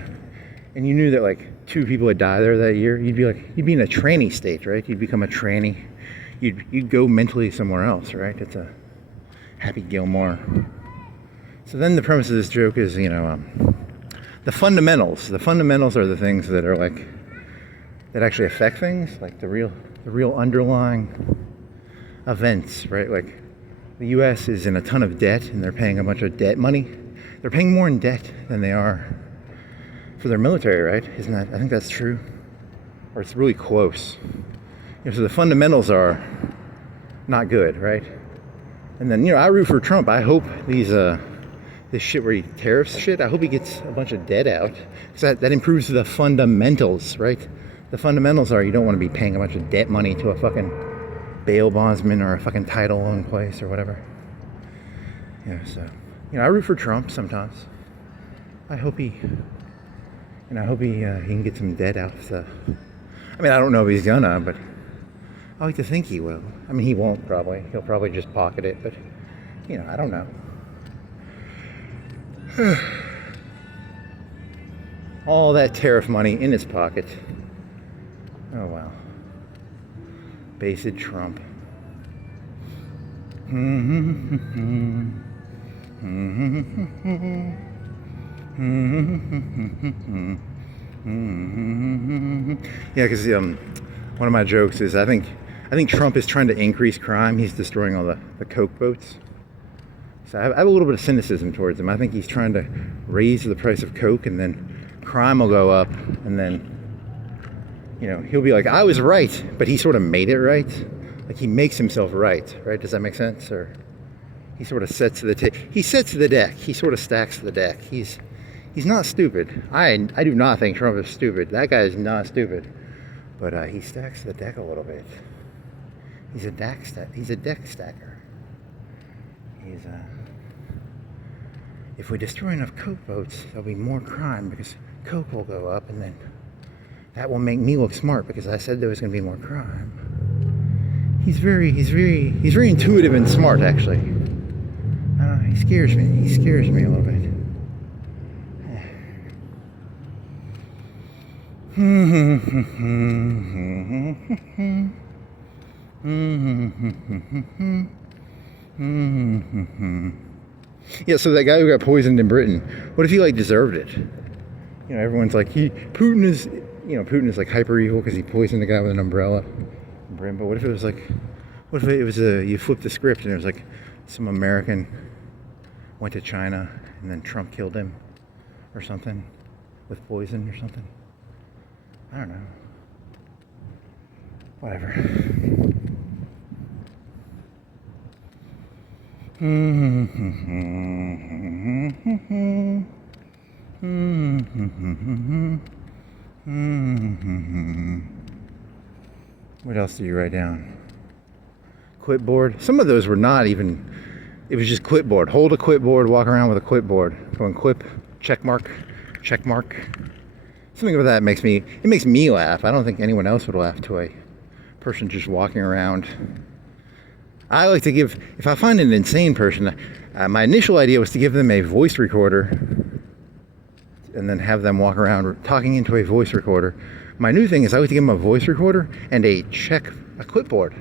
and you knew that like 2 people had died there that year. You'd be in a tranny state, right? You'd become a tranny. You'd go mentally somewhere else, right? It's a Happy Gilmore. So then the premise of this joke is, the fundamentals. The fundamentals are the things that are like, that actually affect things, like the real underlying events, right? Like the U.S. is in a ton of debt, and they're paying a bunch of debt money. They're paying more in debt than they are for their military, right? Isn't that? I think that's true, or it's really close. So the fundamentals are not good, right? And then, I root for Trump. I hope this shit where he tariffs shit, I hope he gets a bunch of debt out. Because that improves the fundamentals, right? The fundamentals are you don't want to be paying a bunch of debt money to a fucking bail bondsman or a fucking title loan place or whatever. So, I root for Trump sometimes. I hope he can get some debt out. So, I don't know if he's gonna, but I like to think he will. He won't probably. He'll probably just pocket it, but, I don't know. All that tariff money in his pocket. Oh, wow. Based Trump. Yeah, because one of my jokes is I think Trump is trying to increase crime. He's destroying all the coke boats. So I have a little bit of cynicism towards him. I think he's trying to raise the price of coke, and then crime will go up, and then he'll be like, I was right, but he sort of made it right. Like he makes himself right? Does that make sense? Or he sort of sets the he sets the deck. He sort of stacks the deck. He's not stupid. I do not think Trump is stupid. That guy is not stupid. But he stacks the deck a little bit. He's a deck stacker. If we destroy enough coke boats, there'll be more crime because coke will go up, and then that will make me look smart because I said there was going to be more crime. He's very intuitive and smart, actually. He scares me. He scares me a little bit. Yeah, so that guy who got poisoned in Britain, what if he deserved it? Everyone's like, Putin is like hyper evil because he poisoned the guy with an umbrella in Britain. But what if it was you flipped the script and it was like some American went to China and then Trump killed him or something with poison or something? I don't know. Whatever. What else did you write down? Clipboard. Some of those were not even it was just clipboard. Hold a clipboard, walk around with a clipboard. Going clip, check mark, check mark. Something about that makes me laugh. I don't think anyone else would laugh to a person just walking around. I like to give, if I find an insane person, my initial idea was to give them a voice recorder and then have them walk around talking into a voice recorder. My new thing is I like to give them a voice recorder and a clipboard.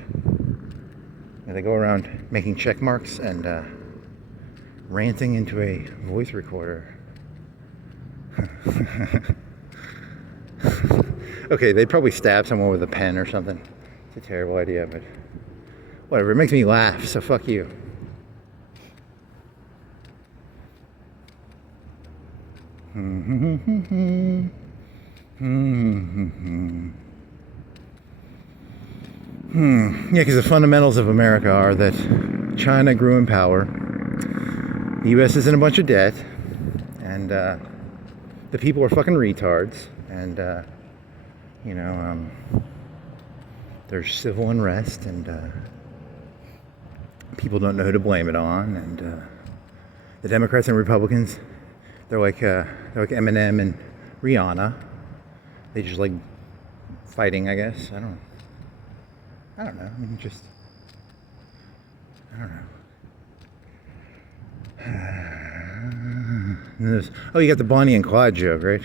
And they go around making check marks and ranting into a voice recorder. Okay, they'd probably stab someone with a pen or something. It's a terrible idea, but whatever. It makes me laugh, so fuck you. Yeah, because the fundamentals of America are that China grew in power, the U.S. is in a bunch of debt, and the people are fucking retards, and there's civil unrest, and people don't know who to blame it on, and the Democrats and Republicans, they're like Eminem and Rihanna. They just like fighting, I guess. I don't know. I mean, just I don't know. You got the Bonnie and Clyde joke, right?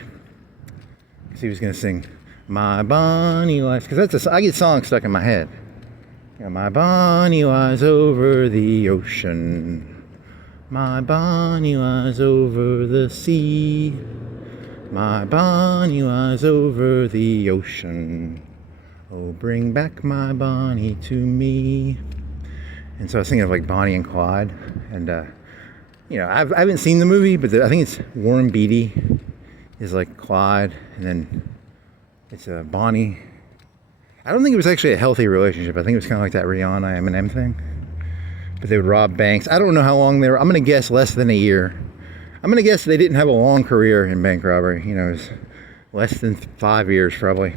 Because he was gonna sing "My Bonnie Lies," because I get songs stuck in my head. My Bonnie lies over the ocean. My Bonnie lies over the sea. My Bonnie lies over the ocean. Oh, bring back my Bonnie to me. And so I was thinking of like Bonnie and Clyde, and I haven't seen the movie, but I think it's Warren Beatty is like Clyde, and then it's Bonnie. I don't think it was actually a healthy relationship. I think it was kind of like that Rihanna Eminem thing. But they would rob banks. I don't know how long they were. I'm gonna guess less than a year. I'm gonna guess they didn't have a long career in bank robbery. It was less than 5 years probably.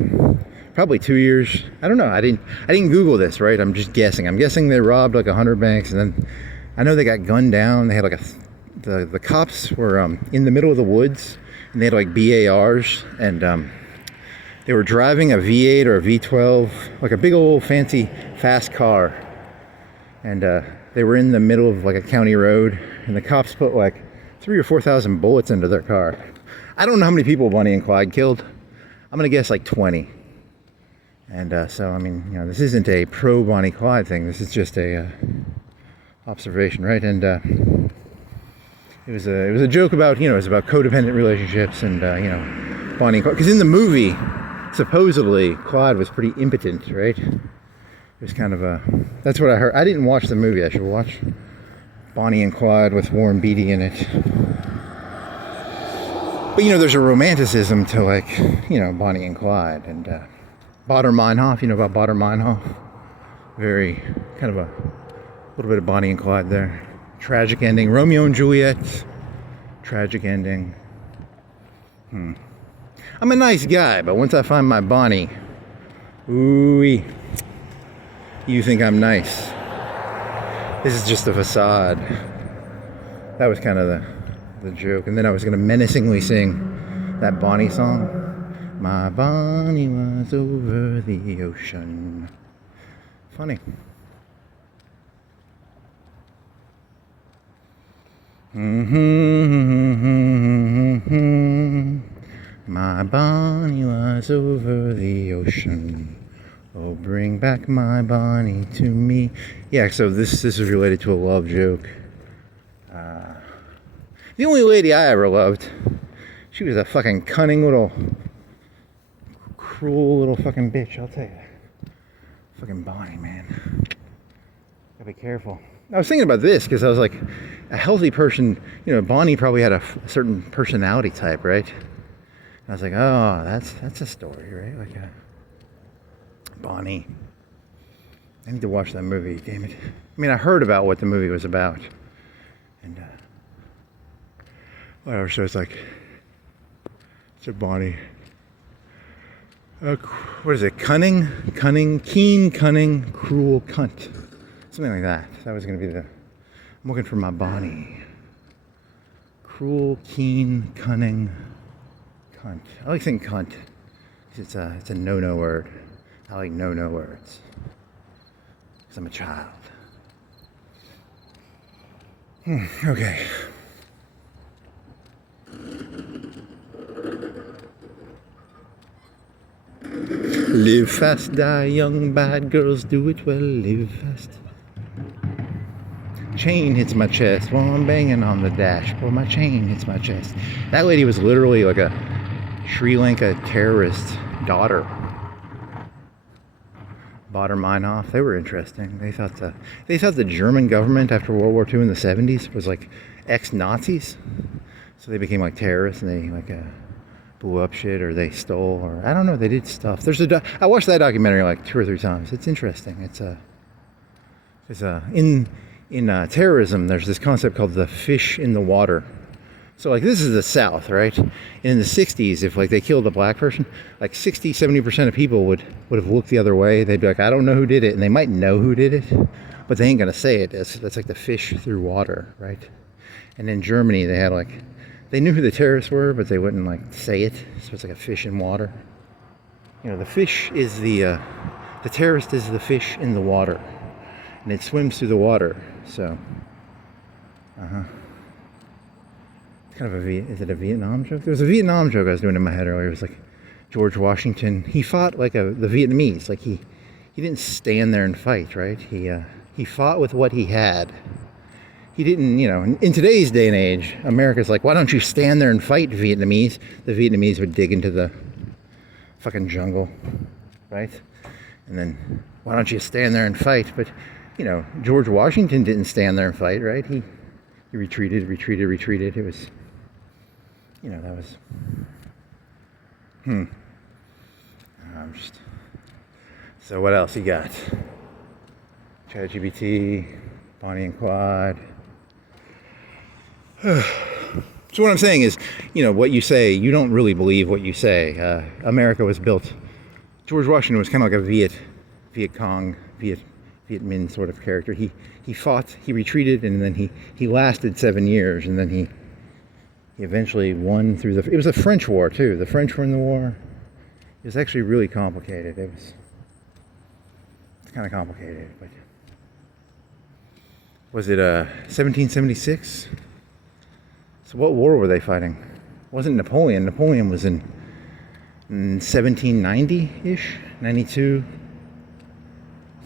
Probably 2 years. I don't know. I didn't Google this, right? I'm just guessing. I'm guessing they robbed like 100 banks, and then I know they got gunned down. They had like the cops were in the middle of the woods, and they had like BARs, and they were driving a V8 or a V12, like a big old fancy fast car, and they were in the middle of like a county road, and the cops put like 3,000 or 4,000 bullets into their car. I don't know how many people Bonnie and Clyde killed. I'm gonna guess like 20. And so, I mean, this isn't a pro Bonnie Clyde thing. This is just a observation, right? And it was a joke about, it was about codependent relationships, and Bonnie and Clyde. Because in the movie, supposedly Clyde was pretty impotent, right? It was kind of that's what I heard. I didn't watch the movie. I should watch Bonnie and Clyde with Warren Beatty in it. But there's a romanticism to like, Bonnie and Clyde, and Bader Meinhof. You know about Bader Meinhof? Very kind of a little bit of Bonnie and Clyde there. Tragic ending. Romeo and Juliet. Tragic ending. I'm a nice guy, but once I find my Bonnie, ooh-wee, you think I'm nice. This is just a facade. That was kind of the joke. And then I was going to menacingly sing that Bonnie song. My Bonnie was over the ocean. Funny. My Bonnie was over the ocean. Oh, bring back my Bonnie to me. Yeah, so this is related to a love joke. The only lady I ever loved, she was a fucking cunning little, cruel little fucking bitch, I'll tell you. Fucking Bonnie, man. Gotta be careful. I was thinking about this because I was like, a healthy person, Bonnie probably had a certain personality type, right? And I was like, oh, that's a story, right? Like Bonnie. I need to watch that movie, damn it. I mean, I heard about what the movie was about. And whatever, so it's like, it's a Bonnie. What is it? Keen, cunning, cruel cunt. Something like that. That was going to be I'm looking for my Bonnie. Cruel, keen, cunning, cunt. I like saying cunt. It's a no-no word. I like no-no words. Because I'm a child. Okay. Live fast, die young, bad girls do it well. Live fast. Chain hits my chest while I'm banging on the dashboard. My chain hits my chest. That lady was literally like a Sri Lanka terrorist daughter. Bought her mine off. They were interesting. They thought the German government after World War II in the 70s was like ex-Nazis. So they became like terrorists and they like blew up shit, or they stole, or I don't know. They did stuff. I watched that documentary like 2 or 3 times. It's interesting. In terrorism, there's this concept called the fish in the water. So like this is the South, right? And in the 60s, if like they killed a black person, like 60-70% of people would have looked the other way. They'd be like, I don't know who did it, and they might know who did it, but they ain't gonna say it. That's like the fish through water, right? And in Germany, they knew who the terrorists were, but they wouldn't like say it. So it's like a fish in water. You know, the fish is the terrorist is the fish in the water, and it swims through the water. So, it's kind of is it a Vietnam joke? There was a Vietnam joke I was doing in my head earlier. It was like George Washington. He fought like the Vietnamese. Like he didn't stand there and fight, right? He fought with what he had. He didn't, in today's day and age, America's like, why don't you stand there and fight, Vietnamese? The Vietnamese would dig into the fucking jungle, right? And then, why don't you stand there and fight? But, George Washington didn't stand there and fight, right? He retreated. It was, that was, so what else you got? ChatGPT, Bonnie and Clyde. So what I'm saying is, what you say, you don't really believe what you say. America was built, George Washington was kind of like a Viet Cong, Viet Minh sort of character. He fought, he retreated, and then he lasted 7 years, and then he eventually won through it was a French war too. The French were in the war. It was actually really complicated. It's kind of complicated, but was it 1776? So what war were they fighting? It wasn't Napoleon. Napoleon was in 1790-ish, 92.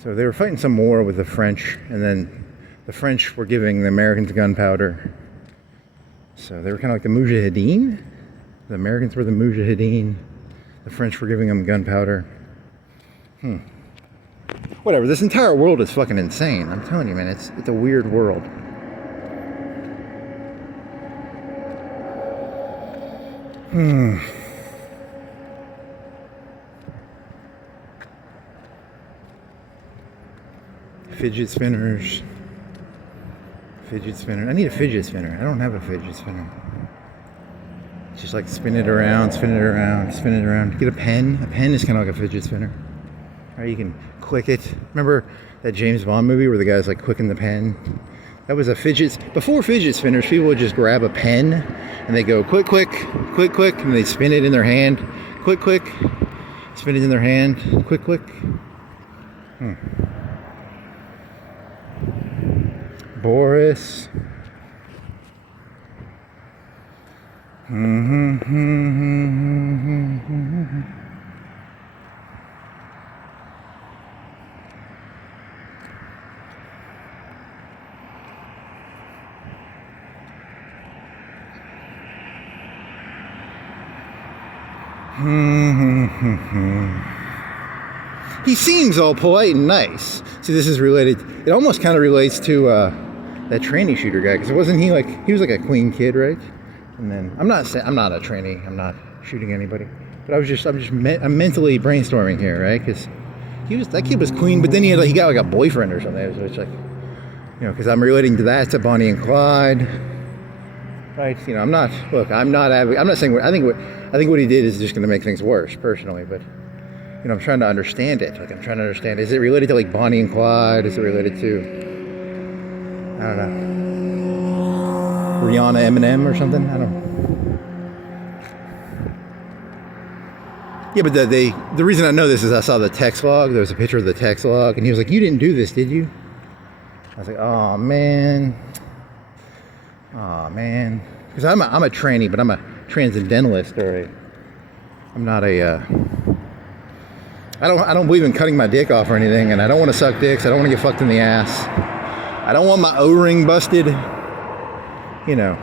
So they were fighting some war with the French, and then the French were giving the Americans gunpowder. So they were kind of like the Mujahideen. The Americans were the Mujahideen. The French were giving them gunpowder. Whatever, this entire world is fucking insane. I'm telling you, man, it's a weird world. Fidget spinners. Fidget spinner. I need a fidget spinner. I don't have a fidget spinner. Just like spin it around. Get a pen. A pen is kind of like a fidget spinner. Or you can click it. Remember that James Bond movie where the guy's like clicking the pen? That was a fidget. Before fidget spinners, people would just grab a pen and they go click, click, click, click, and they spin it in their hand. Click, click. Spin it in their hand. Click, click. Boris. He seems all polite and nice. See, this is related. It almost kind of relates to that tranny shooter guy, because wasn't he was like a queen kid, right? And then I'm not a tranny. I'm not shooting anybody. But I'm mentally brainstorming here, right? Because that kid was queen, but then he got like a boyfriend or something. Which because I'm relating to that, to Bonnie and Clyde. Right, I'm not saying, I think what he did is just going to make things worse, personally, but, I'm trying to understand it. I'm trying to understand, is it related to, Bonnie and Clyde? Is it related to, I don't know. Rihanna Eminem or something. I don't. Yeah, but the reason I know this is I saw the text log. There was a picture of the text log, and he was like, "You didn't do this, did you?" I was like, "Oh man, because I'm a tranny, but I'm a transcendentalist, or I'm not a. I don't believe in cutting my dick off or anything, and I don't want to suck dicks. I don't want to get fucked in the ass. I don't want my O-ring busted. You know,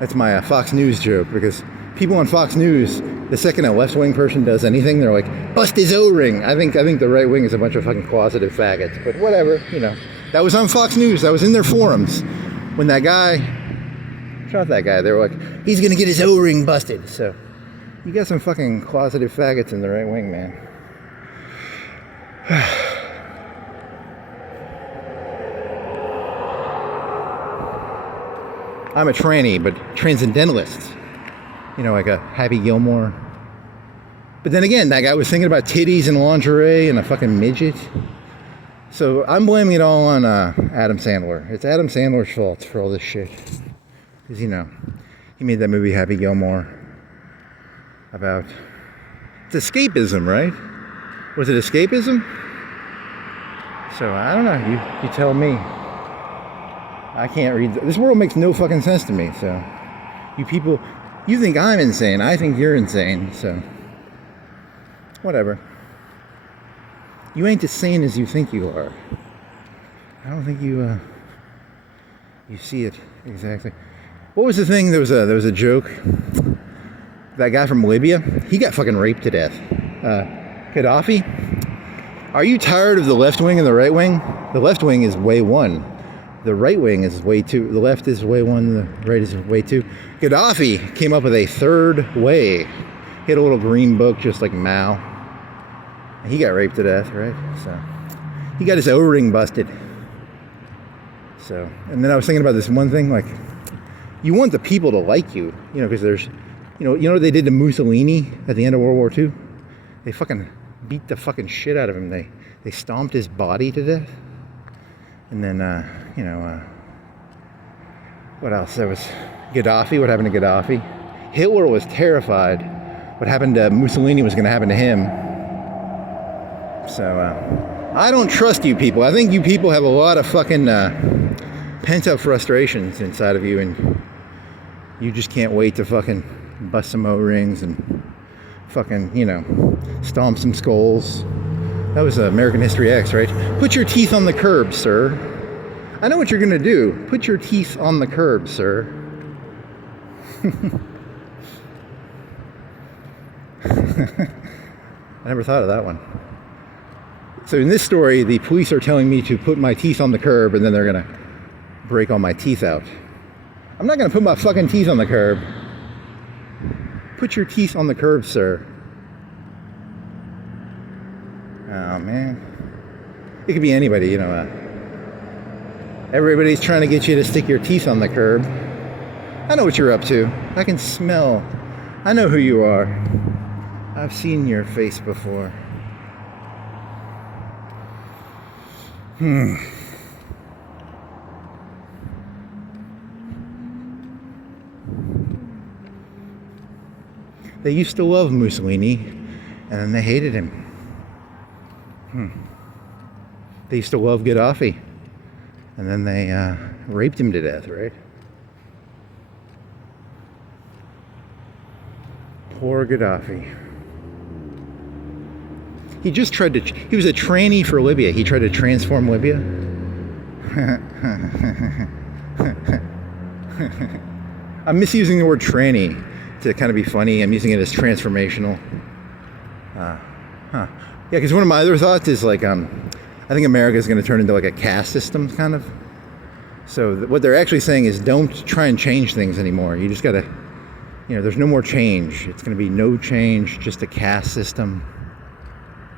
that's my Fox News joke, because people on Fox News, the second a left-wing person does anything, they're like, bust his O-ring. I think the right wing is a bunch of fucking closeted faggots, but whatever, you know. That was on Fox News. That was in their forums. When that guy shot that guy, they were like, he's gonna get his O-ring busted. So, you got some fucking closeted faggots in the right wing, man. I'm a tranny, but transcendentalist. You know, like a Happy Gilmore. But then again, that guy was thinking about titties and lingerie and a fucking midget. So I'm blaming it all on Adam Sandler. It's Adam Sandler's fault for all this shit. Because, you know, he made that movie Happy Gilmore about... It's escapism, right? Was it escapism? So, I don't know. You tell me. I can't read... This world makes no fucking sense to me, so... You people... You think I'm insane. I think you're insane, so... Whatever. You ain't as sane as you think you are. I don't think you see it exactly. What was the thing? There was a joke. That guy from Libya, he got fucking raped to death. Gaddafi. Are you tired of the left wing and the right wing? The left wing is way one. The right wing is way two. The left is way one. The right is way two. Gaddafi came up with a third way. He had a little green book, just like Mao. He got raped to death, right? So he got his O-ring busted. So, and then I was thinking about this one thing, like, you want the people to like you, you know, because there's, you know what they did to Mussolini at the end of World War II? They fucking beat the fucking shit out of him. They stomped his body to death. And then, what else? There was Gaddafi. What happened to Gaddafi? Hitler was terrified. What happened to Mussolini was going to happen to him. So, I don't trust you people. I think you people have a lot of fucking pent-up frustrations inside of you, and you just can't wait to fucking bust some O-rings and fucking, you know, stomp some skulls. That was American History X, right? Put your teeth on the curb, sir. I know what you're gonna do. Put your teeth on the curb, sir. I never thought of that one. So in this story, the police are telling me to put my teeth on the curb, and then they're gonna break all my teeth out. I'm not gonna put my fucking teeth on the curb. Put your teeth on the curb, sir. Oh man, it could be anybody, you know. Everybody's trying to get you to stick your teeth on the curb. I know what you're up to. I can smell. I know who you are. I've seen your face before. They used to love Mussolini, and then they hated him. They used to love Gaddafi, and then they raped him to death, right? Poor Gaddafi. He just tried to... He was a tranny for Libya. He tried to transform Libya. I'm misusing the word tranny to kind of be funny. I'm using it as transformational. Yeah, because one of my other thoughts is like, I think America is going to turn into like a caste system, kind of. So what they're actually saying is, don't try and change things anymore. You just got to, you know, there's no more change. It's going to be no change, just a caste system.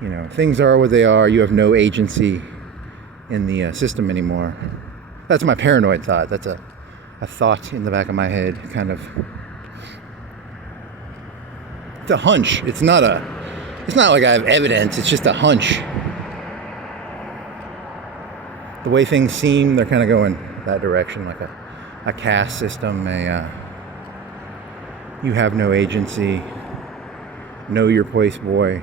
You know, things are what they are. You have no agency in the system anymore. That's my paranoid thought. That's a thought in the back of my head, kind of. It's a hunch. It's not like I have evidence. It's just a hunch. The way things seem, they're kind of going that direction, like a a caste system, you have no agency, know your place, boy.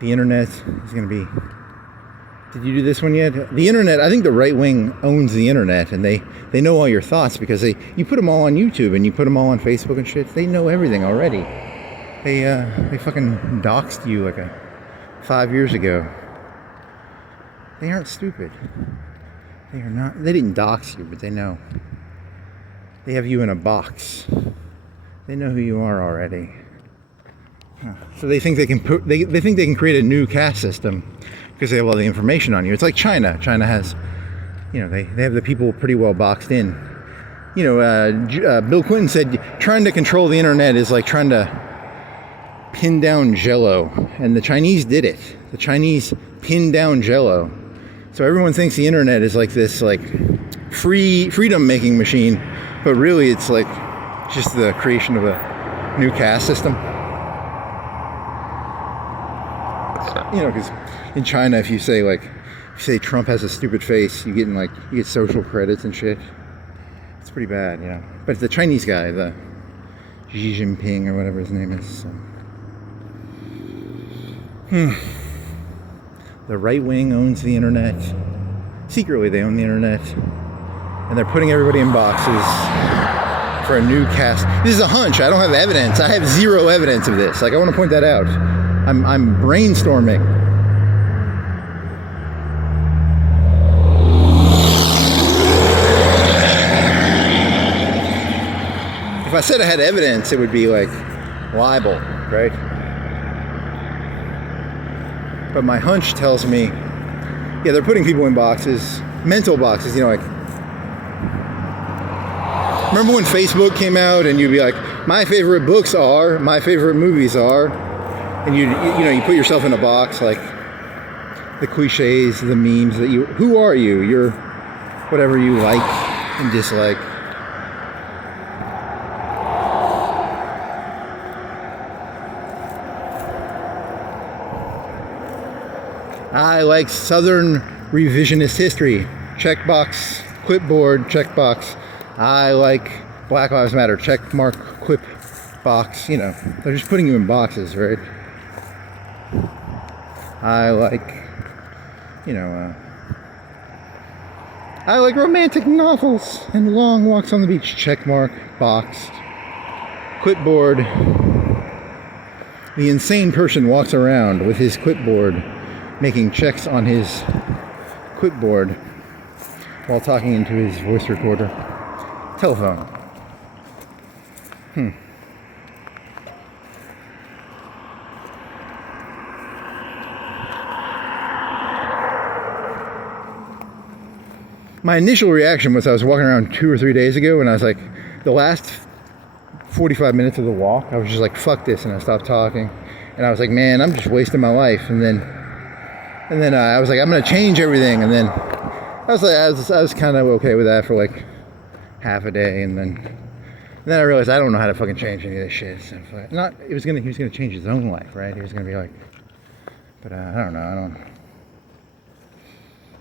The internet is going to be... Did you do this one yet? The internet, I think the right wing owns the internet, and they know all your thoughts because you put them all on YouTube and you put them all on Facebook and shit. They know everything already. They fucking doxed you like 5 years ago. They aren't stupid. They are not. They didn't dox you, but they know. They have you in a box. They know who you are already. So they think they can they think they can create a new caste system because they have all the information on you. It's like China. China has, they have the people pretty well boxed in. Bill Clinton said trying to control the internet is like trying to pin down Jell-O, and the Chinese did it. The Chinese pinned down Jell-O. So everyone thinks the internet is like this freedom making machine, but really it's like just the creation of a new caste system. Because in China, if you say Trump has a stupid face, you get social credits and shit. It's pretty bad, But the Chinese guy, the Xi Jinping or whatever his name is. The right wing owns the internet. Secretly, they own the internet, and they're putting everybody in boxes for a new caste. This is a hunch. I don't have evidence. I have zero evidence of this. I want to point that out. I'm brainstorming. If I said I had evidence, it would be like libel, right? But my hunch tells me, they're putting people in boxes, mental boxes, Remember when Facebook came out and you'd be like, my favorite books are, my favorite movies are, and you put yourself in a box, like the cliches, the memes that who are you? You're whatever you like and dislike. I like Southern revisionist history. Checkbox, clipboard, checkbox. I like Black Lives Matter. Check mark, quip box. They're just putting you in boxes, right? I like, I like romantic novels and long walks on the beach. Check mark, boxed. Clipboard. The insane person walks around with his clipboard, making checks on his clipboard while talking into his voice recorder. Telephone. My initial reaction was I was walking around 2 or 3 days ago, and I was like, the last 45 minutes of the walk, I was just like, fuck this, and I stopped talking. And I was like, man, I'm just wasting my life. And then I was like, I'm gonna change everything. And then I was kind of okay with that for like half a day, and then I realized I don't know how to fucking change any of this shit. So he was gonna change his own life, right? He was gonna be like, but I don't know.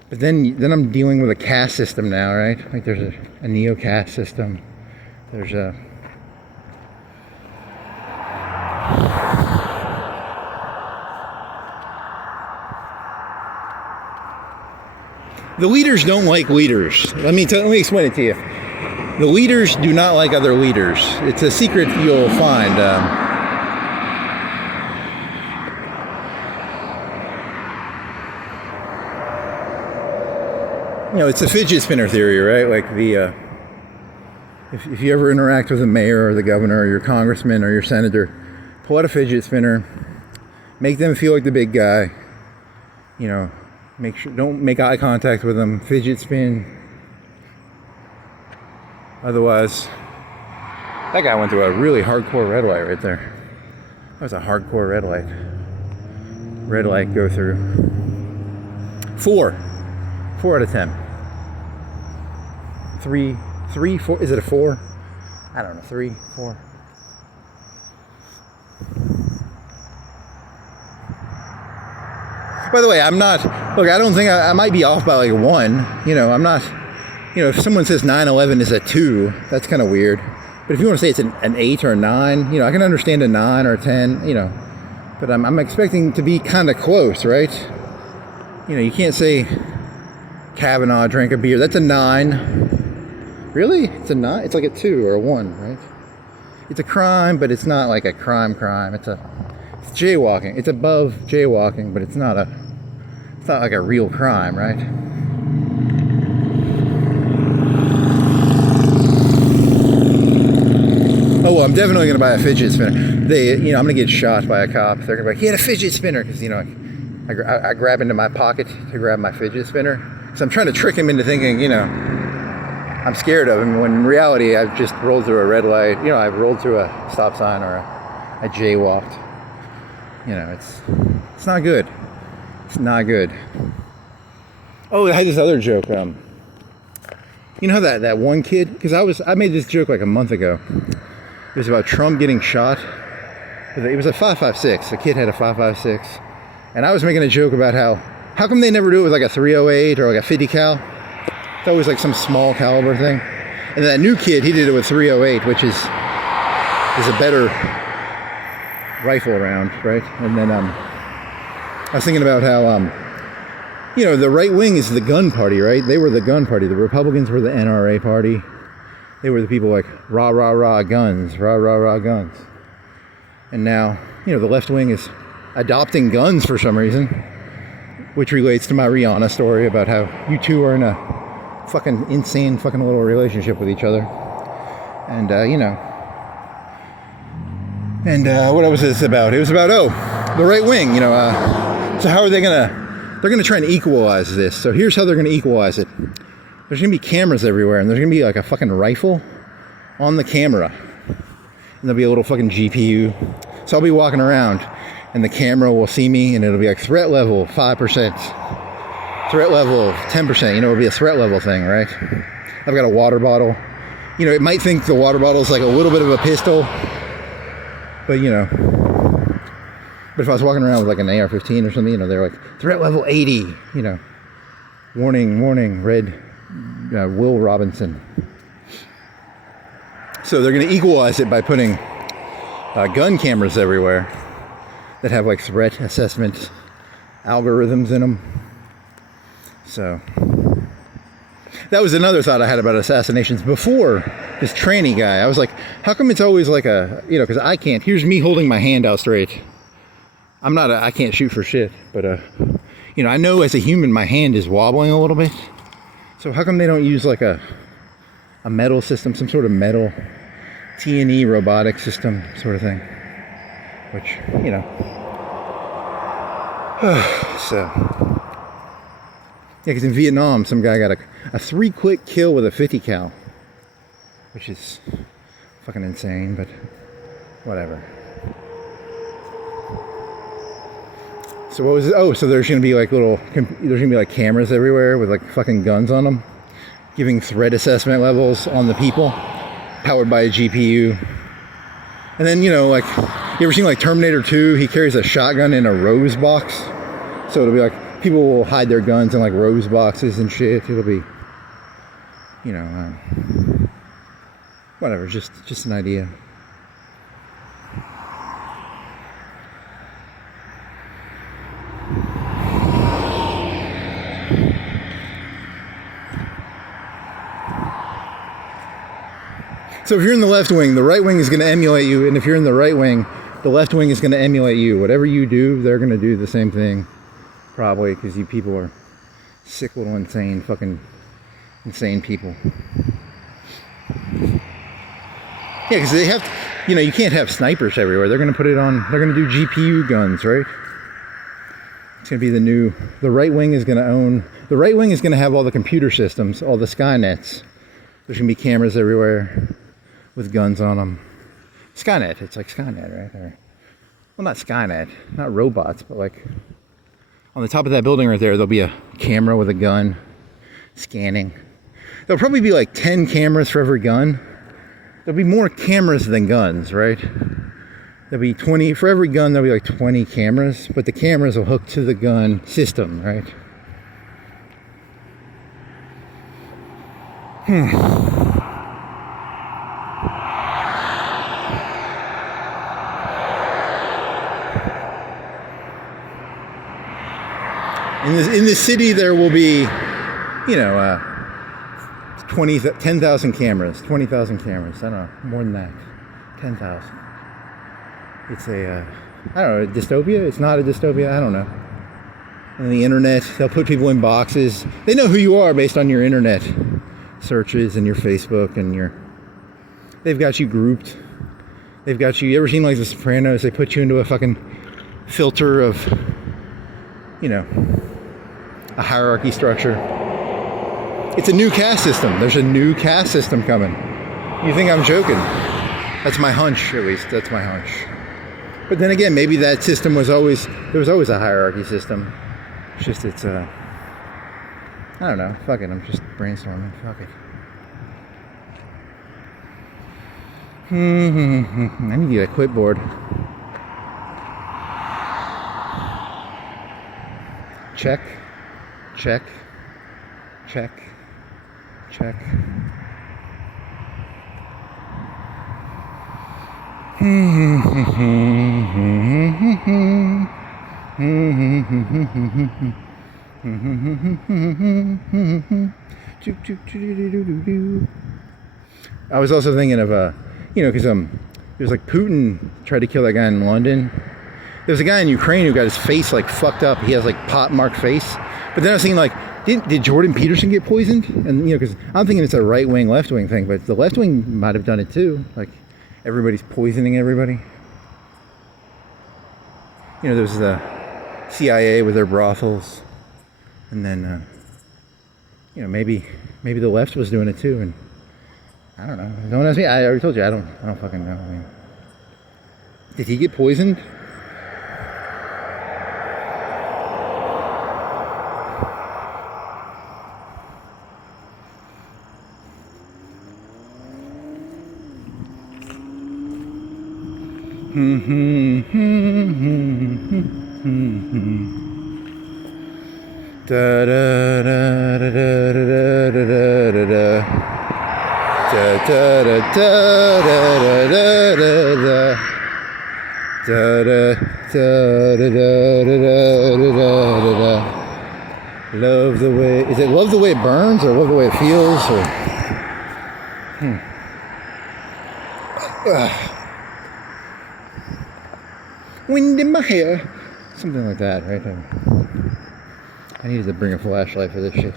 But then I'm dealing with a caste system now, right? Like there's a neo-caste system. There's a the leaders don't like leaders. Let me explain it to you. The leaders do not like other leaders. It's a secret you'll find. It's a fidget spinner theory, right? Like if you ever interact with the mayor or the governor or your congressman or your senator, pull out a fidget spinner, make them feel like the big guy. Don't make eye contact with them. Fidget spin. Otherwise, that guy went through a really hardcore red light right there. That was a hardcore red light. Red light go through. 4 out of 10. 3, 4. Is it a 4? I don't know. 3, 4. By the way, I'm not, look, I don't think I might be off by like 1. You know, I'm not, you know, if someone says 9/11 is a 2, that's kind of weird. But if you want to say it's an 8 or a 9, you know, I can understand a 9 or a 10, you know. But I'm expecting to be kind of close, right? You know, you can't say Kavanaugh drank a beer. That's a 9. Really? It's a 9? It's like a 2 or a 1, right? It's a crime, but it's not like a crime. It's jaywalking. It's above jaywalking, but it's not like a real crime, right? Oh, well, I'm definitely going to buy a fidget spinner. You know, I'm going to get shot by a cop. They're going to be like, he had a fidget spinner. Because, you know, I grab into my pocket to grab my fidget spinner. So I'm trying to trick him into thinking, you know, I'm scared of him. When in reality, I've just rolled through a red light. You know, I've rolled through a stop sign or I jaywalked. You know, it's not good. It's not good. Oh, I had this other joke. You know how that one kid? Because I made this joke like a month ago. It was about Trump getting shot. It was a 5.56. The kid had a 5.56, and I was making a joke about how come they never do it with like a 308 or like a 50 cal? It's always like some small caliber thing. And that new kid, he did it with 308, which is a better rifle round, right? And then I was thinking about how you know, the right wing is the gun party, right? They were the gun party. The Republicans were the NRA party. They were the people like rah rah rah guns, rah rah rah guns. And now, you know, the left wing is adopting guns for some reason, which relates to my Rihanna story about how you two are in a fucking insane fucking little relationship with each other. And you know, and what was this about? It was about the right wing. You know, so how are they gonna? They're gonna try and equalize this. So here's how they're gonna equalize it. There's gonna be cameras everywhere, and there's gonna be like a fucking rifle on the camera, and there'll be a little fucking GPU. So I'll be walking around, and the camera will see me, and it'll be like threat level 5%, threat level 10%. You know, it'll be a threat level thing, right? I've got a water bottle. You know, it might think the water bottle is like a little bit of a pistol, but you know. But if I was walking around with like an AR-15 or something, you know, they're like threat level 80. You know, warning, red. Will Robinson. So they're going to equalize it by putting gun cameras everywhere that have like threat assessment algorithms in them. So that was another thought I had about assassinations before this tranny guy. I was like, how come it's always like a, you know, because I can't. Here's me holding my hand out straight. I can't shoot for shit, but you know, I know as a human my hand is wobbling a little bit. So how come they don't use like a metal system, some sort of metal T&E robotic system sort of thing? Which, you know. So. Yeah, because in Vietnam, some guy got a 3-quick kill with a 50 cal. Which is fucking insane, but whatever. So what was it? Oh, so there's gonna be like cameras everywhere with like fucking guns on them, giving threat assessment levels on the people, powered by a GPU. And then, you know, like, you ever seen like Terminator 2? He carries a shotgun in a rose box. So it'll be like, people will hide their guns in like rose boxes and shit. It'll be, you know, whatever, just an idea. So if you're in the left wing, the right wing is going to emulate you, and if you're in the right wing, the left wing is going to emulate you. Whatever you do, they're going to do the same thing, probably, because you people are sick little insane, fucking insane people. Yeah, because they have, you know, you can't have snipers everywhere. They're going to put it on, they're going to do GPU guns, right? It's going to be the right wing is going to own, the right wing is going to have all the computer systems, all the Skynets. There's going to be cameras everywhere with guns on them. Skynet, it's like Skynet, right? Well, not Skynet, not robots, but like on the top of that building right there, there'll be a camera with a gun scanning. There'll probably be like 10 cameras for every gun. There'll be more cameras than guns, right? there'll be 20, for every gun there'll be like 20 cameras, but the cameras will hook to the gun system, right? In the city there will be, you know, 10,000 cameras, 20,000 cameras, I don't know, more than that, 10,000. It's a, I don't know, a dystopia? It's not a dystopia, I don't know. And the internet, they'll put people in boxes. They know who you are based on your internet searches and your Facebook and your, they've got you grouped. They've got you ever seen like The Sopranos? They put you into a fucking filter of, you know, a hierarchy structure. It's a new caste system. There's a new caste system coming. You think I'm joking? That's my hunch, at least. That's my hunch. But then again, maybe that system was always, there was always a hierarchy system. It's just, it's, I don't know. Fuck it. I'm just brainstorming. Fuck it. I need to get a clipboard. Check. Check. Check. Check. I was also thinking of, you know, because there's like Putin tried to kill that guy in London. There's a guy in Ukraine who got his face like fucked up. He has like pot-marked face. But then I was thinking like, did Jordan Peterson get poisoned? And, you know, because I'm thinking it's a right-wing, left-wing thing, but the left-wing might have done it too. Like, everybody's poisoning everybody. You know, there's the CIA with their brothels. And then, you know, maybe the left was doing it too. And I don't know. Don't ask me. I already told you. I don't fucking know. I mean, did he get poisoned? Da da da da da da da da da da da da da da da da. Love the way, is it love the way it burns or love the way it feels or wind in my hair, something like that, right? I needed to bring a flashlight for this shit.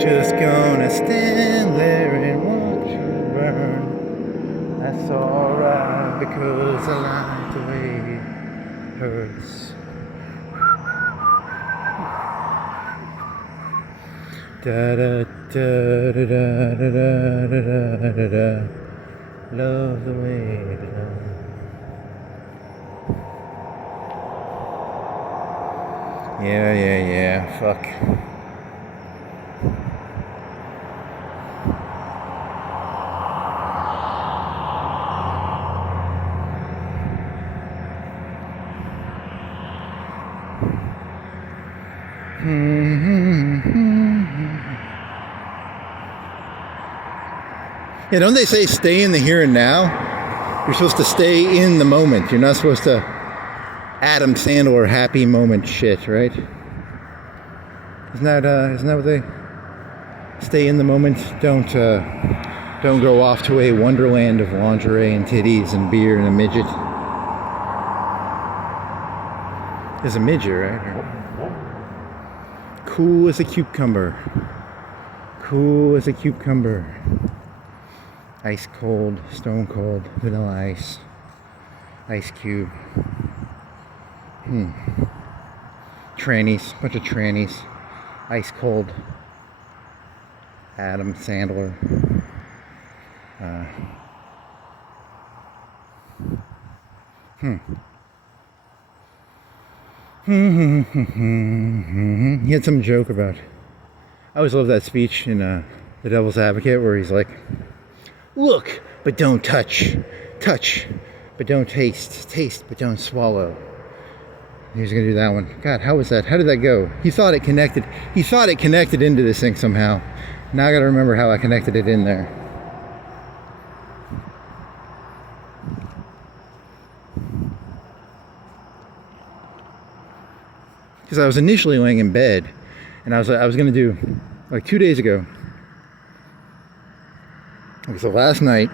Just gonna stand there and watch you burn. That's alright because I like the way it hurts. Da da da da da da da da da da. Love the way it hurts. Yeah, fuck. Yeah, don't they say stay in the here and now? You're supposed to stay in the moment. You're not supposed to Adam Sandler happy moment shit, right? Isn't that what they stay in the moment? Don't go off to a wonderland of lingerie and titties and beer and a midget. There's a midget, right? Cool as a cucumber. Cool as a cucumber. Ice cold, stone cold, vanilla ice. Ice Cube. Trannies, bunch of trannies. Ice Cold. Adam Sandler. He had some joke about. I always love that speech in The Devil's Advocate where he's like, "Look, but don't touch. Touch, but don't taste. Taste, but don't swallow." He was gonna do that one. God, how was that? How did that go? He thought it connected. He thought it connected into this thing somehow. Now I gotta remember how I connected it in there. Because I was initially laying in bed, and I was gonna do, like 2 days ago. So last night,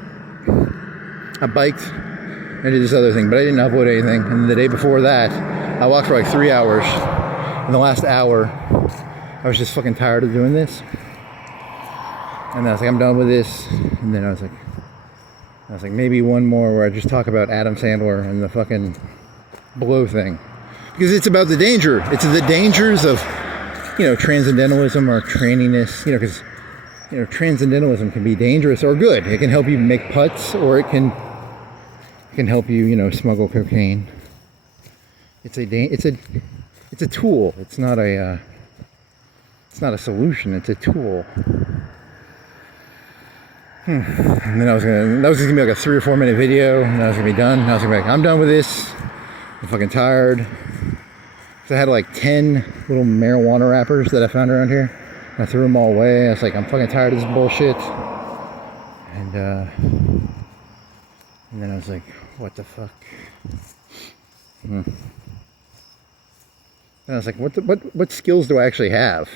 I biked and did this other thing, but I didn't upload anything. And the day before that, I walked for like 3 hours. In the last hour, I was just fucking tired of doing this. And then I was like, I'm done with this. And then I was like, maybe one more where I just talk about Adam Sandler and the fucking blow thing. Because it's about the danger. It's the dangers of, transcendentalism or traininess. Because, transcendentalism can be dangerous or good. It can help you make putts, or it can help you, smuggle cocaine. It's a tool. It's not a solution. It's a tool. And then that was just gonna be like a 3 or 4 minute video, and I was gonna be done. I was gonna be like, I'm done with this. I'm fucking tired. So I had like 10 little marijuana wrappers that I found around here. And I threw them all away. I was like, I'm fucking tired of this bullshit. And then I was like, what the fuck? And I was like, what skills do I actually have?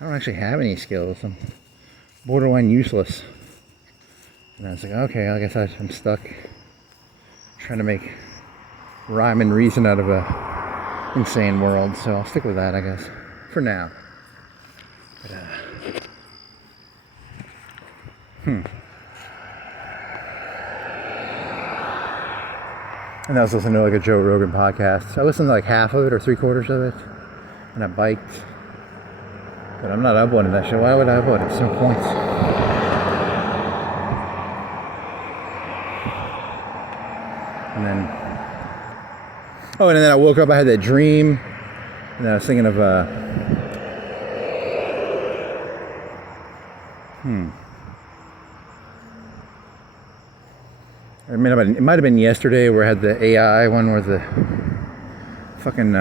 I don't actually have any skills. I'm borderline useless. And I was like, okay, I guess I'm stuck trying to make rhyme and reason out of a insane world. So I'll stick with that, I guess, for now. But, And I was listening to like a Joe Rogan podcast. I listened to like half of it or 3/4 of it, and I biked. But I'm not uploading that shit. Why would I upload it? There's no point. And then I woke up. I had that dream, and then I was thinking of It might have been yesterday where I had the AI one where the fucking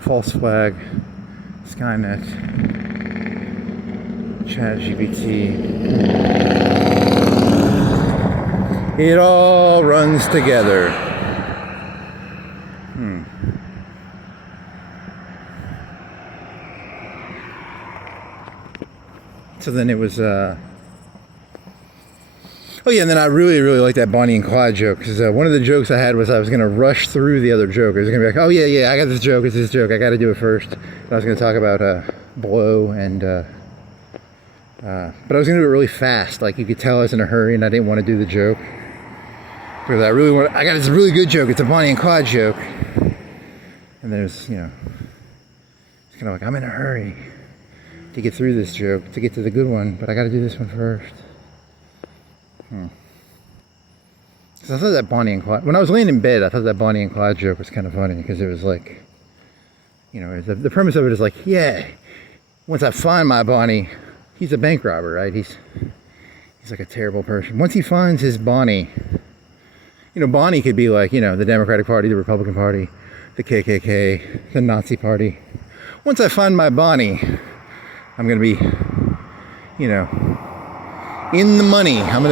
false flag, Skynet, ChatGPT. It all runs together. So then it was oh yeah, and then I really, really like that Bonnie and Clyde joke, because one of the jokes I had was I was going to rush through the other joke. I was going to be like, oh yeah, I got this joke, it's this joke, I got to do it first. And I was going to talk about blow and, but I was going to do it really fast. Like you could tell I was in a hurry and I didn't want to do the joke. Because I got this really good joke, it's a Bonnie and Clyde joke. And there's, it's kind of like, I'm in a hurry to get through this joke, to get to the good one, but I got to do this one first. So I thought that Bonnie and Clyde, when I was laying in bed, I thought that Bonnie and Clyde joke was kind of funny, because it was like, the premise of it is like, yeah, once I find my Bonnie, he's a bank robber, right? He's like a terrible person. Once he finds his Bonnie, Bonnie could be like, the Democratic Party, the Republican Party, the KKK, the Nazi Party. Once I find my Bonnie, I'm going to be, in the money. I'm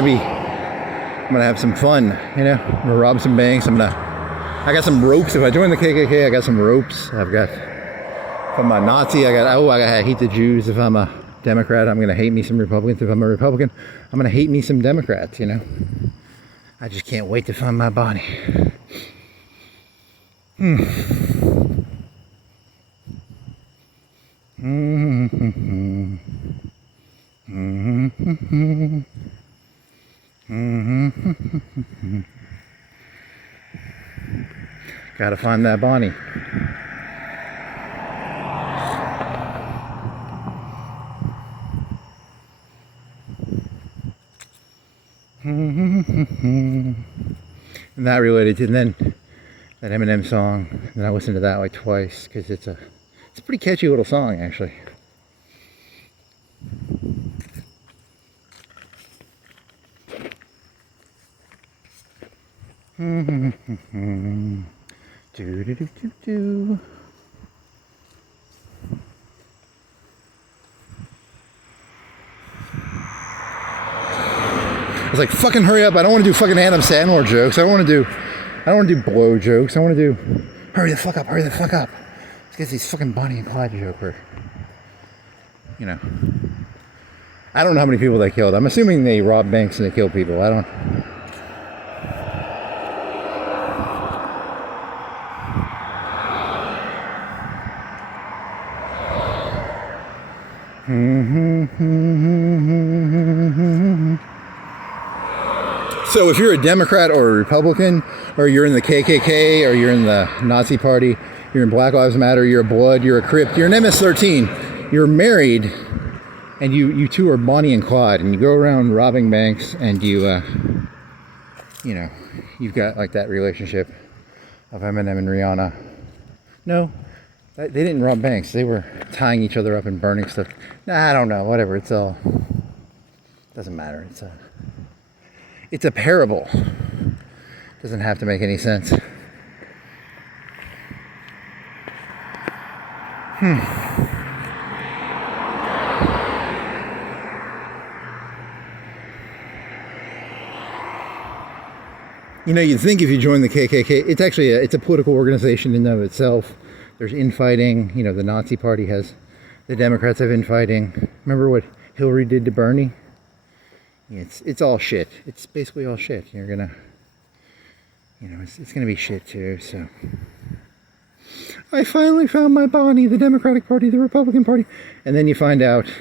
gonna have some fun, I'm gonna rob some banks. I got some ropes. If I join the KKK, I got some ropes. If I'm a Nazi, I gotta hate the Jews. If I'm a Democrat, I'm gonna hate me some Republicans. If I'm a Republican, I'm gonna hate me some Democrats, I just can't wait to find my Bonnie. Gotta find that Bonnie. And that related to, and then that Eminem song, and I listened to that like twice because it's a pretty catchy little song actually. I was like, fucking hurry up! I don't want to do fucking Adam Sandler jokes. I don't want to do blow jokes. I want to do hurry the fuck up! Hurry the fuck up! Let's get these fucking Bonnie and Clyde joke where, you know, I don't know how many people they killed. I'm assuming they robbed banks and they killed people. I don't. So if you're a Democrat or a Republican, or you're in the KKK, or you're in the Nazi Party, you're in Black Lives Matter, you're a Blood, you're a Crip, you're an MS-13, you're married, and you two are Bonnie and Clyde, and you go around robbing banks, and you know, you've got like that relationship of Eminem and Rihanna. No, they didn't rob banks. They were tying each other up and burning stuff. Nah, I don't know. Whatever. It's all doesn't matter. It's a parable. Doesn't have to make any sense. You know, you'd think if you join the KKK, it's actually it's a political organization in and of itself. There's infighting. You know, the Nazi Party has, the Democrats have infighting. Remember what Hillary did to Bernie? It's all shit. It's basically all shit. You're gonna, you know, it's gonna be shit too. So I finally found my Bonnie, the Democratic Party, the Republican Party, and then you find out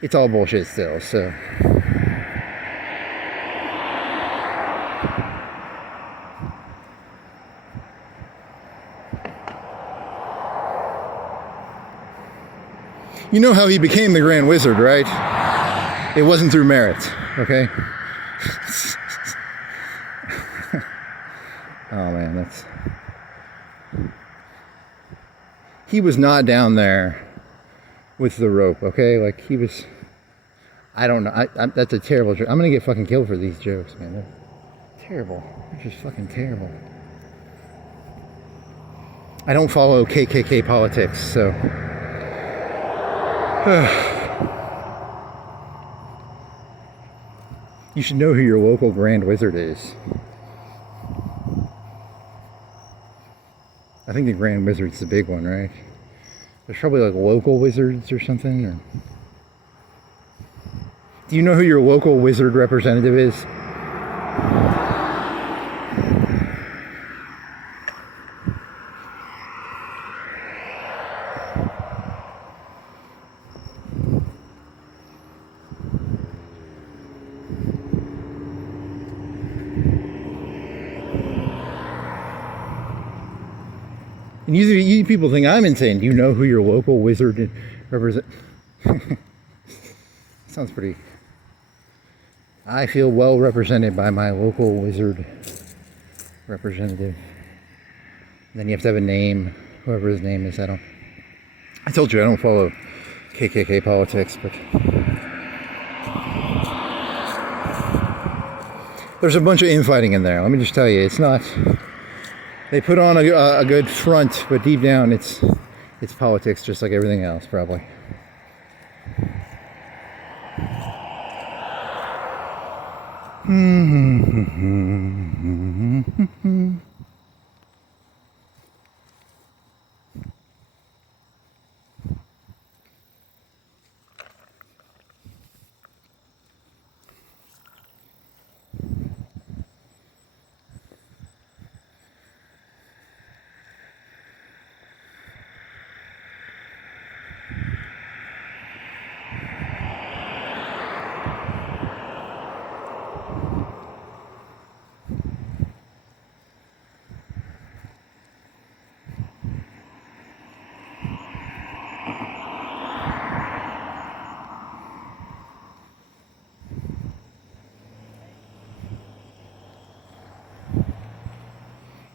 it's all bullshit still. So you know how he became the Grand Wizard, right? It wasn't through merit, okay? Oh man, that's... He was not down there with the rope, okay? Like he was... I don't know. That's a terrible joke. I'm gonna get fucking killed for these jokes, man. They're terrible. They're just fucking terrible. I don't follow KKK politics, so... You should know who your local Grand Wizard is. I think the Grand Wizard's the big one, right? There's probably like local wizards or something. Or... Do you know who your local wizard representative is? And you people think I'm insane. Do you know who your local wizard represent? Sounds pretty... I feel well represented by my local wizard representative. And then you have to have a name, whoever his name is. I told you I don't follow KKK politics, but there's a bunch of infighting in there. Let me just tell you, it's not... They put on a good front, but deep down it's politics, just like everything else, probably.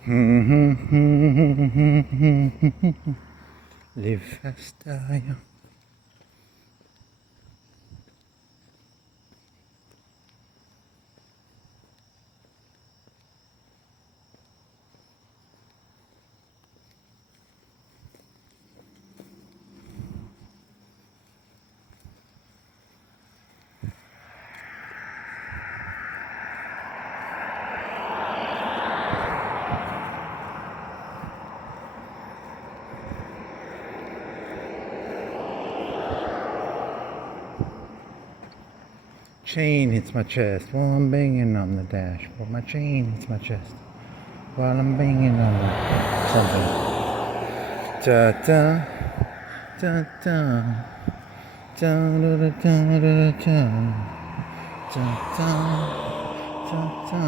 Live fast, die young. Chain hits my chest while I'm banging on the dashboard. My chain hits my chest while I'm banging on the something. Da da da da da da da da da da da da da.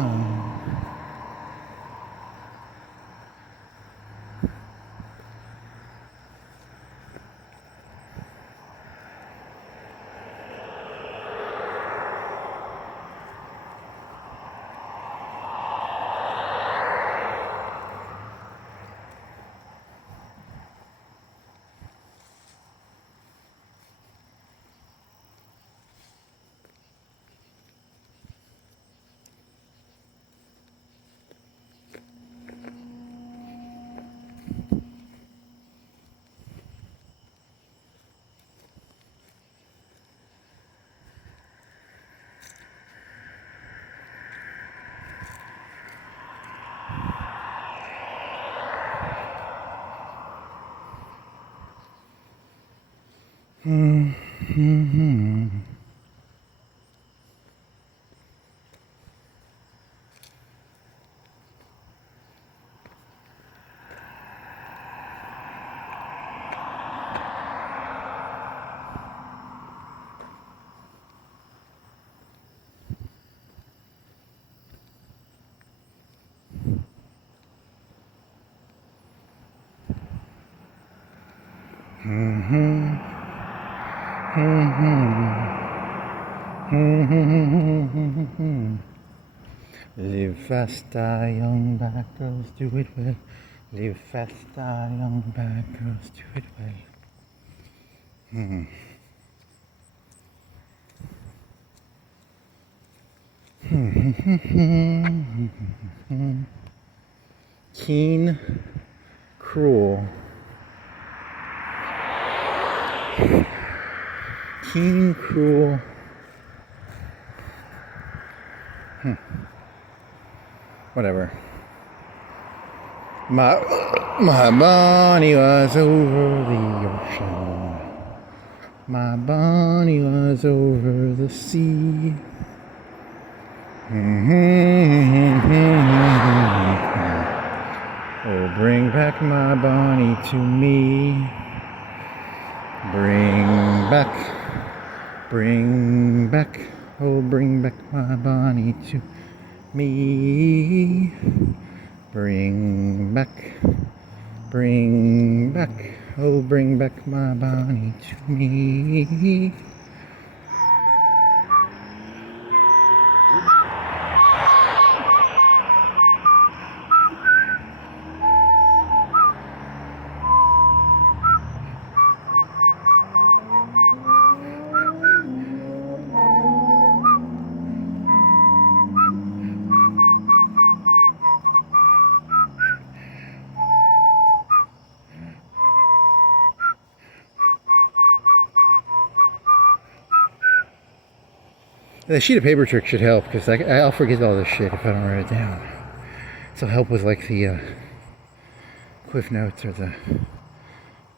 Live fast, die young, bad girls do it well. Live fast, die young, bad girls do it well. Keen, cruel. Keen, cruel. Whatever. My bunny was over the ocean. My bunny was over the sea. Oh, bring back my bunny to me. Bring back, oh, bring back my bunny to me. Bring back, oh, bring back my bunny to me. The sheet of paper trick should help, because I'll forget all this shit if I don't write it down. So help with like the cliff notes or the...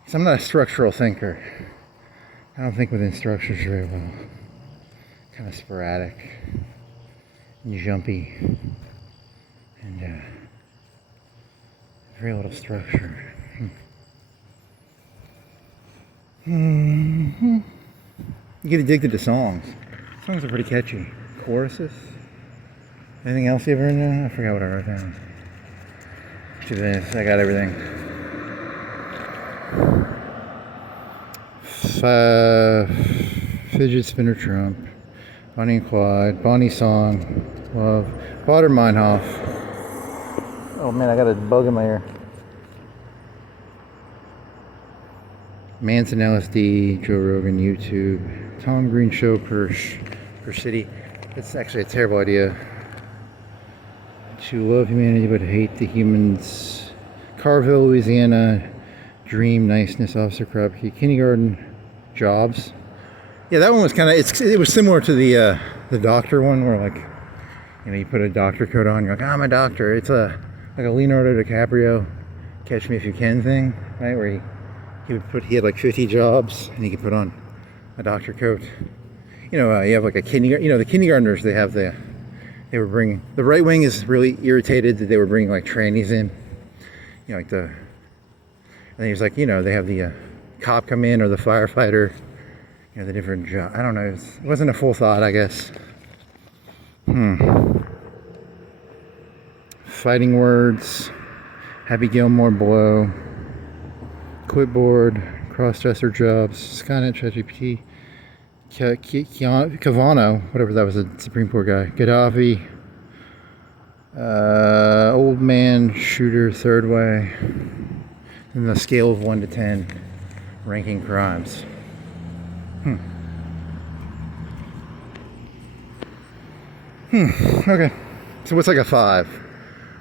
Because I'm not a structural thinker. I don't think within structures very well. Kind of sporadic and jumpy and very little structure. You get addicted to songs. Songs are pretty catchy. Choruses. Anything else you ever in there? I forgot what I wrote down. To this, I got everything. Fidget spinner trump. Bonnie and Clyde. Bonnie song. Love. Bader Meinhof. Oh man, I got a bug in my ear. Manson LSD, Joe Rogan, YouTube, Tom Green Show per city. It's actually a terrible idea to love humanity but hate the humans. Carville, Louisiana, Dream, Niceness, Officer Krabke, Kindergarten, Jobs. Yeah, that one was kind of, it was similar to the doctor one where like, you know, you put a doctor coat on, you're like, I'm a doctor. It's like a Leonardo DiCaprio Catch Me If You Can thing, right? Where he had like 50 jobs and he could put on a doctor coat. You know, you have like a kindergarten, you know, the kindergartners, they were bringing, the right wing is really irritated that they were bringing like trannies in. You know, like and then he's like, you know, they have the cop come in or the firefighter, you know, the different job. I don't know, it wasn't a full thought, I guess. Fighting words, Happy Gilmore, Blow, Quitboard, Cross-dresser jobs, Skynet, ChatGPT, Cavano, whatever that was, a Supreme Court guy, Gaddafi, old man, shooter, third way, and the scale of 1 to 10, ranking crimes. Okay, so what's like a 5?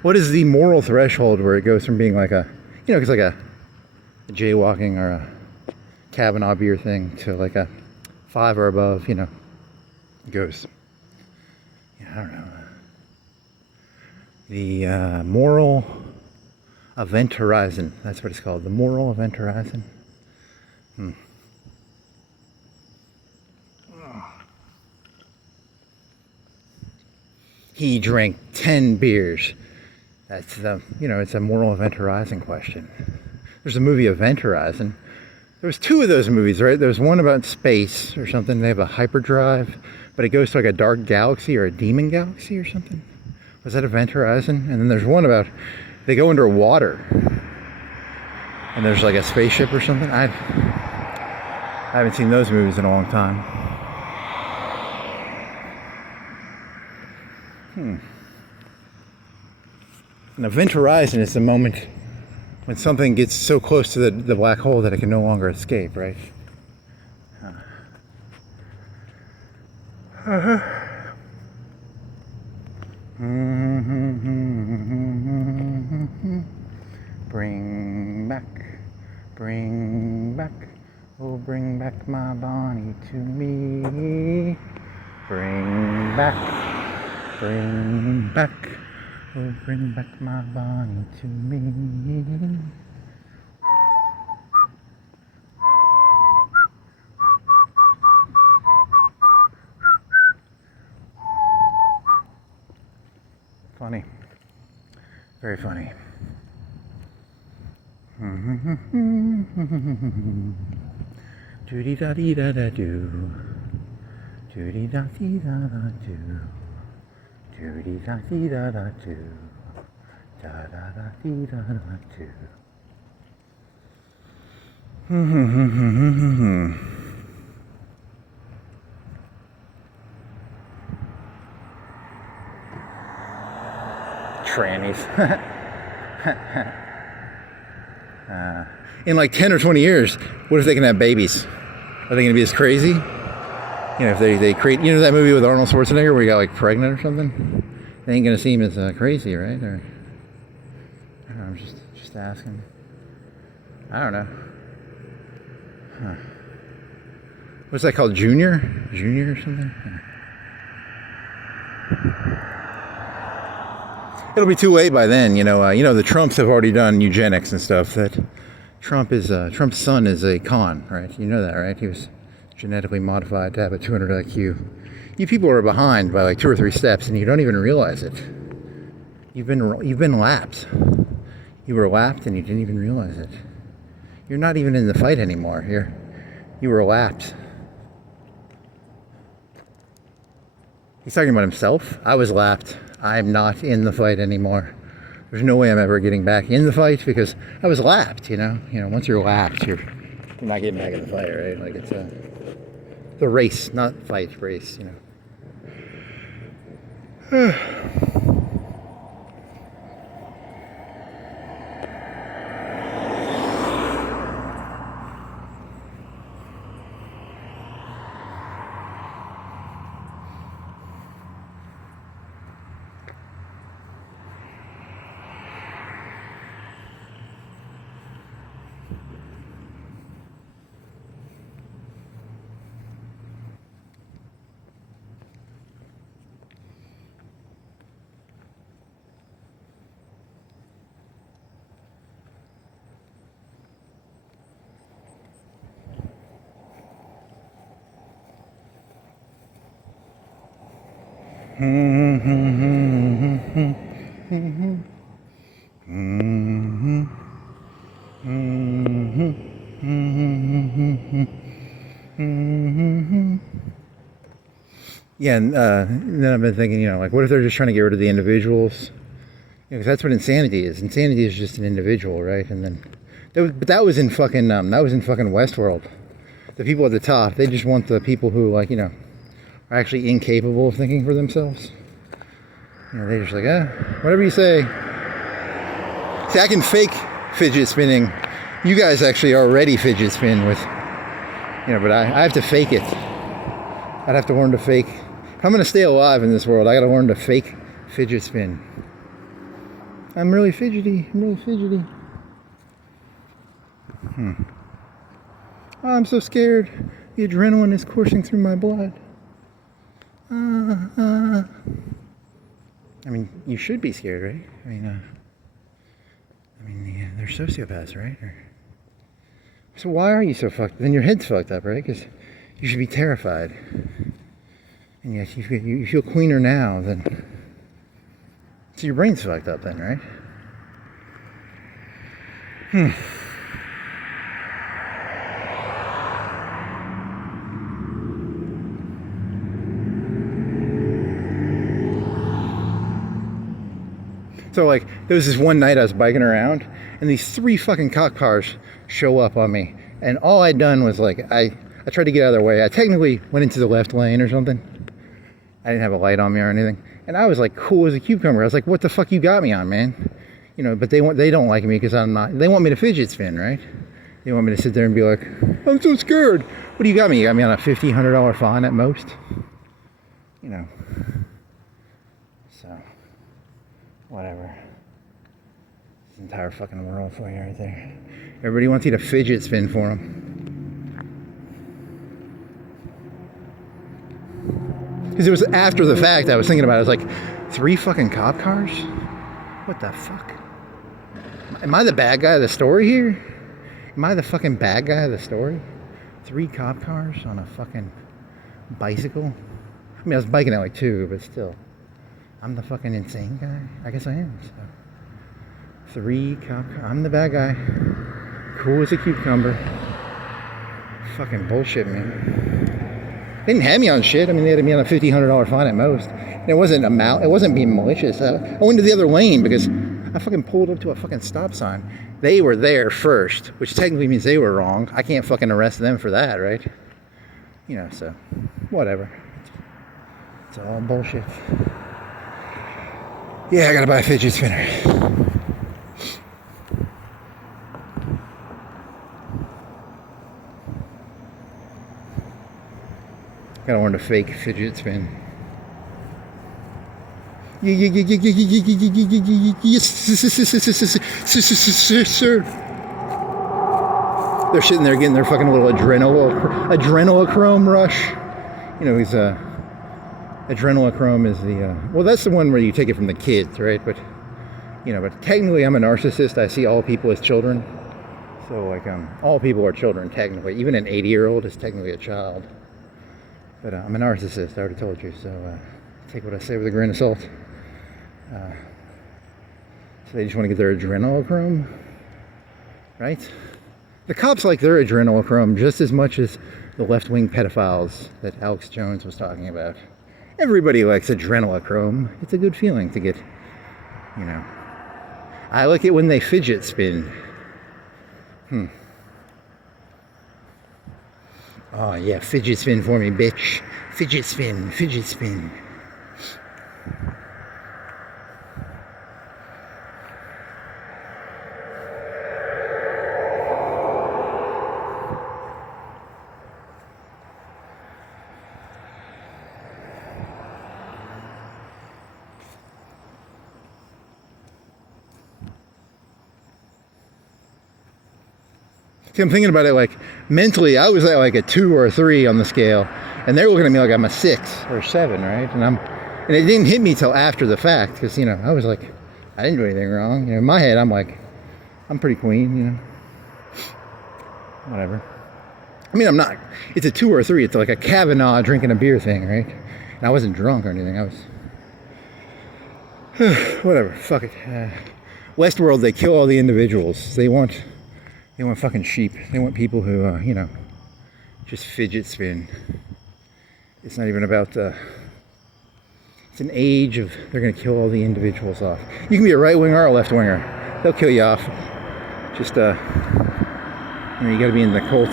What is the moral threshold where it goes from being like a, you know, it's like a jaywalking or a Kavanaugh beer thing to like a 5 or above, you know, it goes, you know, I don't know. The moral event horizon, that's what it's called, the moral event horizon. He drank 10 beers. That's you know, it's a moral event horizon question. There's a movie Event Horizon. There was 2 of those movies, right? There was one about space or something. They have a hyperdrive, but it goes to like a dark galaxy or a demon galaxy or something. Was that Event Horizon? And then there's one about they go underwater and there's like a spaceship or something. I haven't seen those movies in a long time. An event horizon is the moment when something gets so close to the black hole that it can no longer escape, right? Bring back, oh bring back my Bonnie to me. Bring back, oh bring back my Bonnie to me. Funny. Very funny. Doody da dee da da do. Doody da dee da da do. Doody da dee da da do. Da da da dee da da do. Trannies. In like 10 or 20 years, what if they can have babies? Are they going to be as crazy? You know, if they create, you know, that movie with Arnold Schwarzenegger where he got like pregnant or something? They ain't going to seem as crazy, right? Or, I don't know, I'm just asking. I don't know. What's that called? Junior or something? It'll be too late by then, you know. The Trumps have already done eugenics and stuff. That Trump's son is a con, right? You know that, right? He was genetically modified to have a 200 IQ. You people are behind by like 2 or 3 steps, and you don't even realize it. You've been lapped. You were lapped, and you didn't even realize it. You're not even in the fight anymore. You were lapped. He's talking about himself. I was lapped. I'm not in the fight anymore. There's no way I'm ever getting back in the fight because I was lapped, you know. Once you're lapped, you're not getting back in the fight, right? Like it's the race, not fight, race, you know. Yeah, and then I've been thinking, you know, like, what if they're just trying to get rid of the individuals? Because that's what insanity is. Insanity is just an individual, right? And then, but that was in fucking Westworld. The people at the top, they just want the people who, like, you know, are actually incapable of thinking for themselves. You know, they're just like, whatever you say. See, I can fake fidget spinning. You guys actually already fidget spin with, you know, but I have to fake it. I'd have to learn to fake. If I'm going to stay alive in this world, I got to learn to fake fidget spin. I'm really fidgety. Oh, I'm so scared. The adrenaline is coursing through my blood. I mean, you should be scared, right? I mean, they're sociopaths, right? So why are you so fucked? Then your head's fucked up, right? Because you should be terrified. And yet you feel cleaner now than... So your brain's fucked up then, right? So, like, there was this one night I was biking around, and these 3 fucking cop cars show up on me. And all I'd done was, like, I tried to get out of their way. I technically went into the left lane or something. I didn't have a light on me or anything. And I was, like, cool as a cucumber. I was like, what the fuck you got me on, man? You know, but they don't like me because I'm not... They want me to fidget spin, right? They want me to sit there and be like, I'm so scared. What do you got me? You got me on a $50, $100 fine at most? You know. So... whatever. This entire fucking world for you right there. Everybody wants you to fidget spin for them. Because it was after the fact I was thinking about it. I was like, 3 fucking cop cars? What the fuck? Am I the bad guy of the story here? Am I the fucking bad guy of the story? 3 cop cars on a fucking bicycle? I mean, I was biking at like 2, but still. I'm the fucking insane guy? I guess I am. So. 3 cop cars. I'm the bad guy. Cool as a cucumber. Fucking bullshit, man. They didn't have me on shit. I mean, they had me on a $50, $100 fine at most. And it wasn't it wasn't being malicious. I went to the other lane because I fucking pulled up to a fucking stop sign. They were there first, which technically means they were wrong. I can't fucking arrest them for that, right? You know, so whatever. It's all bullshit. Yeah, I gotta buy a fidget spinner. Gotta learn to fake fidget spin. Yes, sir. They're sitting there getting their fucking little adrenochrome rush. You know, he's adrenochrome is the well, that's the one where you take it from the kids, right? But you know, but technically I'm a narcissist. I see all people as children. So like all people are children technically. Even an 80-year-old is technically a child. But I'm a narcissist, I already told you, so take what I say with a grain of salt. So they just want to get their adrenochrome, right? The cops like their adrenochrome just as much as the left-wing pedophiles that Alex Jones was talking about. Everybody likes adrenochrome. It's a good feeling to get, you know. I like it when they fidget spin. Oh yeah, fidget spin for me, bitch. Fidget spin, fidget spin. See, I'm thinking about it like mentally. I was at like a 2 or a 3 on the scale, and they're looking at me like I'm a 6 or 7, right? And it didn't hit me till after the fact, because you know I was like, I didn't do anything wrong. You know, in my head, I'm like, I'm pretty clean, you know. Whatever. I mean, I'm not. It's a 2 or a 3. It's like a Kavanaugh drinking a beer thing, right? And I wasn't drunk or anything. I was Whatever, fuck it. Westworld, they kill all the individuals. They want fucking sheep. They want people who, you know, just fidget spin. It's not even about it's an age of, they're gonna kill all the individuals off. You can be a right winger or a left winger. They'll kill you off. Just, you know, you gotta be in the cult.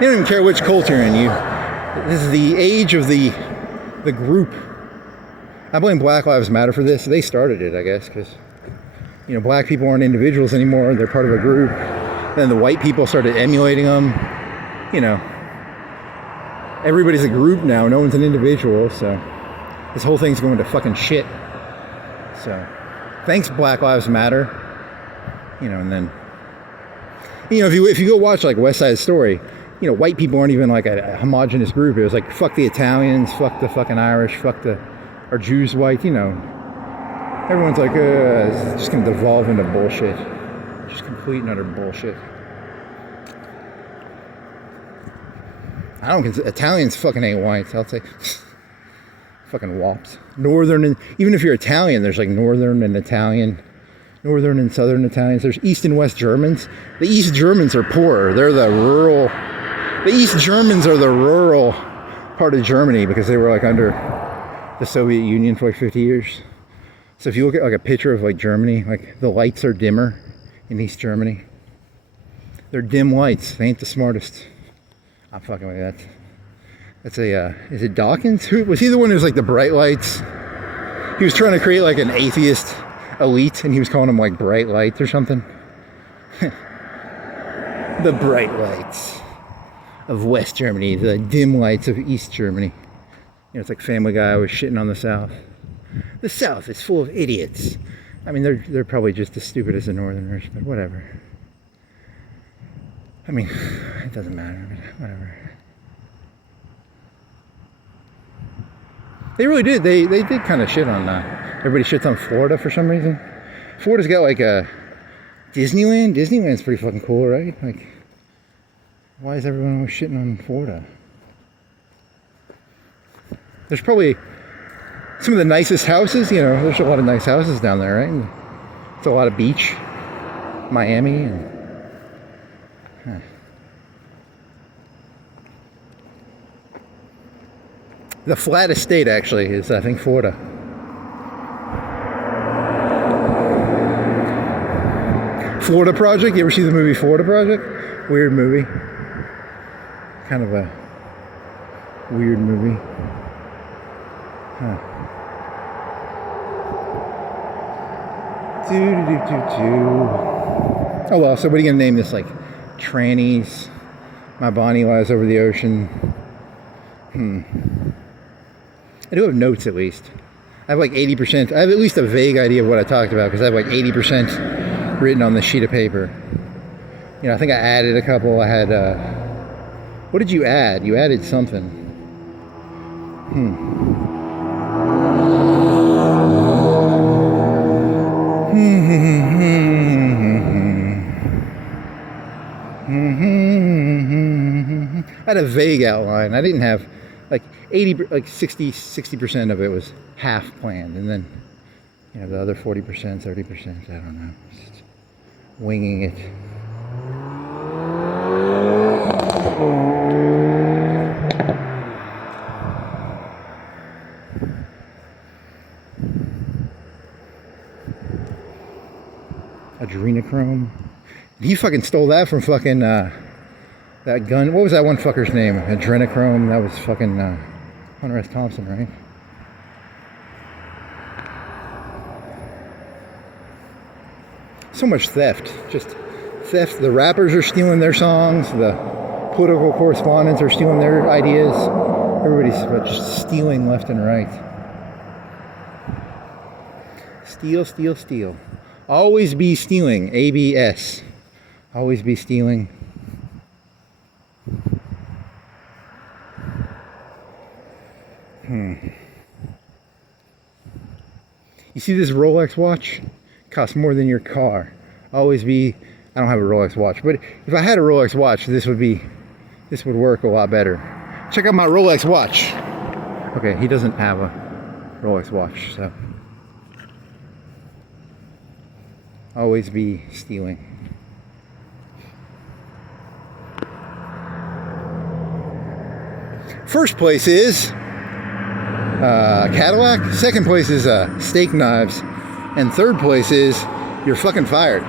They don't even care which cult you're in. This is the age of the group. I blame Black Lives Matter for this. They started it, I guess, because, you know, black people aren't individuals anymore. They're part of a group. Then the white people started emulating them. You know, everybody's a group now. No one's an individual. So this whole thing's going to fucking shit. So thanks, Black Lives Matter. You know, and then, you know, if you go watch like West Side Story, you know, white people aren't even like a homogenous group. It was like, fuck the Italians, fuck the fucking Irish, are Jews white, you know. Everyone's like, it's just gonna devolve into bullshit. Just complete and utter bullshit. I don't consider, Italians fucking ain't whites, I'll say. Fucking wops. Northern, and even if you're Italian, there's like Northern and Italian. Northern and Southern Italians. There's East and West Germans. The East Germans are poorer. They're the East Germans are the rural part of Germany because they were like under the Soviet Union for like 50 years. So if you look at like a picture of like Germany, like the lights are dimmer in East Germany. They're dim lights. They ain't the smartest. I'm fucking with that. That's a, is it Dawkins? Who was he, the one who was like the bright lights? He was trying to create like an atheist elite and he was calling them like bright lights or something. The bright lights of West Germany, the dim lights of East Germany. You know, it's like Family Guy was shitting on the South. The South is full of idiots. I mean, they're probably just as stupid as the Northerners, but whatever. I mean, it doesn't matter, but whatever. They really did. They did kind of shit on everybody shits on Florida for some reason. Florida's got like a Disneyland. Disneyland's pretty fucking cool, right? Like, why is everyone always shitting on Florida? There's probably some of the nicest houses, you know, there's a lot of nice houses down there, right? And it's a lot of beach, Miami, and the flattest state actually is, I think, Florida. Florida Project, you ever see the movie Florida Project? Weird movie. Kind of a weird movie. Huh. Oh well, so what are you gonna name this? Like trannies, my Bonnie lies over the ocean. I do have notes at least. I have like 80%. I have at least a vague idea of what I talked about because I have like 80% written on the sheet of paper. You know, I think I added a couple. I had, what did you add? You added something. I had a vague outline. I didn't have like 60% of it was half planned, and then, you know, the other 40%, 30%, I don't know, just winging it. Adrenochrome. He fucking stole that from fucking that gun. What was that one fucker's name? Adrenochrome. That was fucking Hunter S. Thompson, right? So much theft. Just theft. The rappers are stealing their songs. The political correspondents are stealing their ideas. Everybody's just stealing left and right. Steal, steal, steal. Always be stealing. ABS. Always be stealing. You see this Rolex watch? Costs more than your car. Always be. I don't have a Rolex watch, but if I had a Rolex watch, this would work a lot better. Check out my Rolex watch. Okay, he doesn't have a Rolex watch, so always be stealing. First place is Cadillac. Second place is steak knives. And third place is you're fucking fired.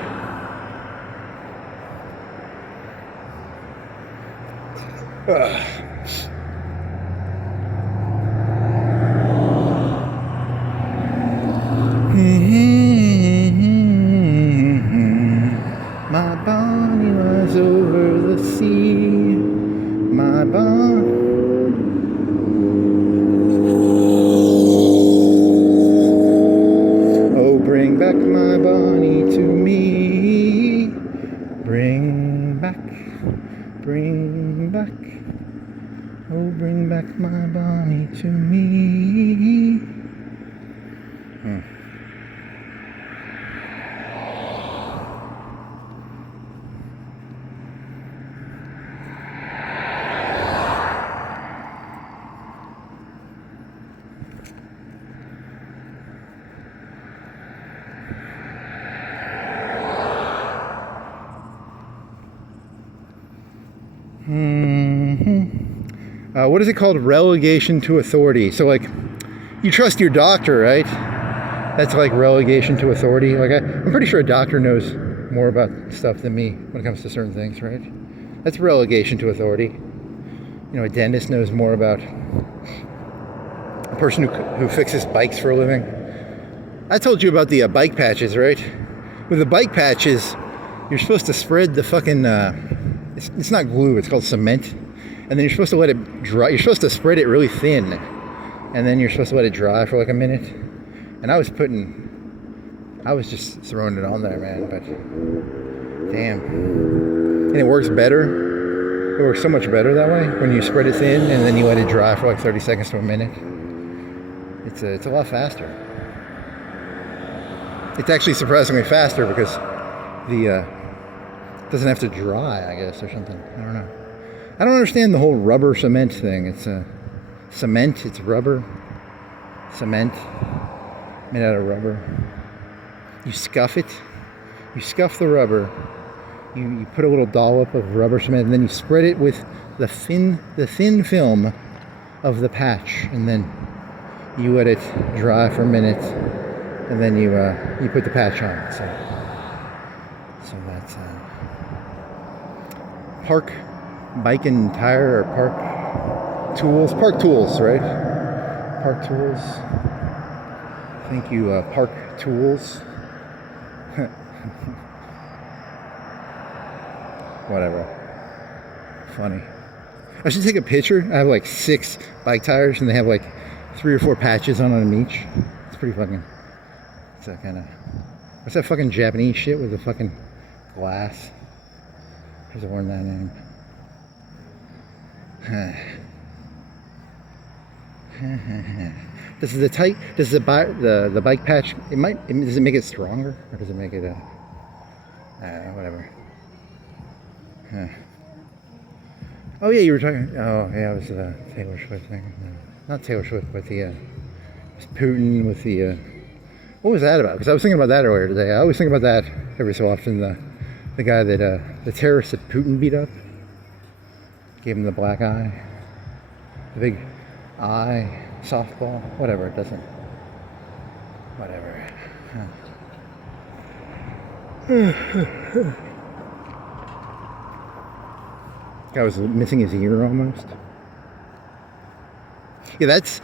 My Bonnie was over the sea. My Bonnie. Oh, bring back my Bonnie to me. Bring back. Oh, bring back my Bonnie to me. What is it called? Relegation to authority. So, like, you trust your doctor, right? That's like relegation to authority. Like, I'm pretty sure a doctor knows more about stuff than me when it comes to certain things, right? That's relegation to authority. You know, a dentist knows more about a person who fixes bikes for a living. I told you about the bike patches, right? With the bike patches, you're supposed to spread the fucking, it's not glue, it's called cement. And then you're supposed to let it dry. You're supposed to spread it really thin. And then you're supposed to let it dry for like a minute. And I was just throwing it on there, man. But damn. And it works better. It works so much better that way when you spread it thin and then you let it dry for like 30 seconds to a minute. It's a lot faster. It's actually surprisingly faster because it doesn't have to dry, I guess, or something. I don't know. I don't understand the whole rubber cement thing. It's cement, it's rubber. Cement made out of rubber. You scuff it. You scuff the rubber. You put a little dollop of rubber cement and then you spread it with the thin film of the patch, and then you let it dry for a minute, and then you put the patch on. So that's Park Bike and Tire, or Park Tools, right? Park Tools. Thank you, Park Tools. Whatever. Funny. I should take a picture. I have like 6 bike tires and they have like 3 or 4 patches on them each. It's pretty fucking... It's that kind of... What's that fucking Japanese shit with the fucking glass? Who's worn that name? Does the bike patch, does it make it stronger, or does it make it whatever? Oh yeah, you were talking. Oh yeah, it was the Taylor Swift thing. No, not Taylor Swift, but the Putin with the. What was that about? Because I was thinking about that earlier today. I always think about that every so often. The guy that the terrorist that Putin beat up, gave him the black eye, the big eye, softball, whatever. It doesn't. Whatever. Guy was missing his ear almost. Yeah, that's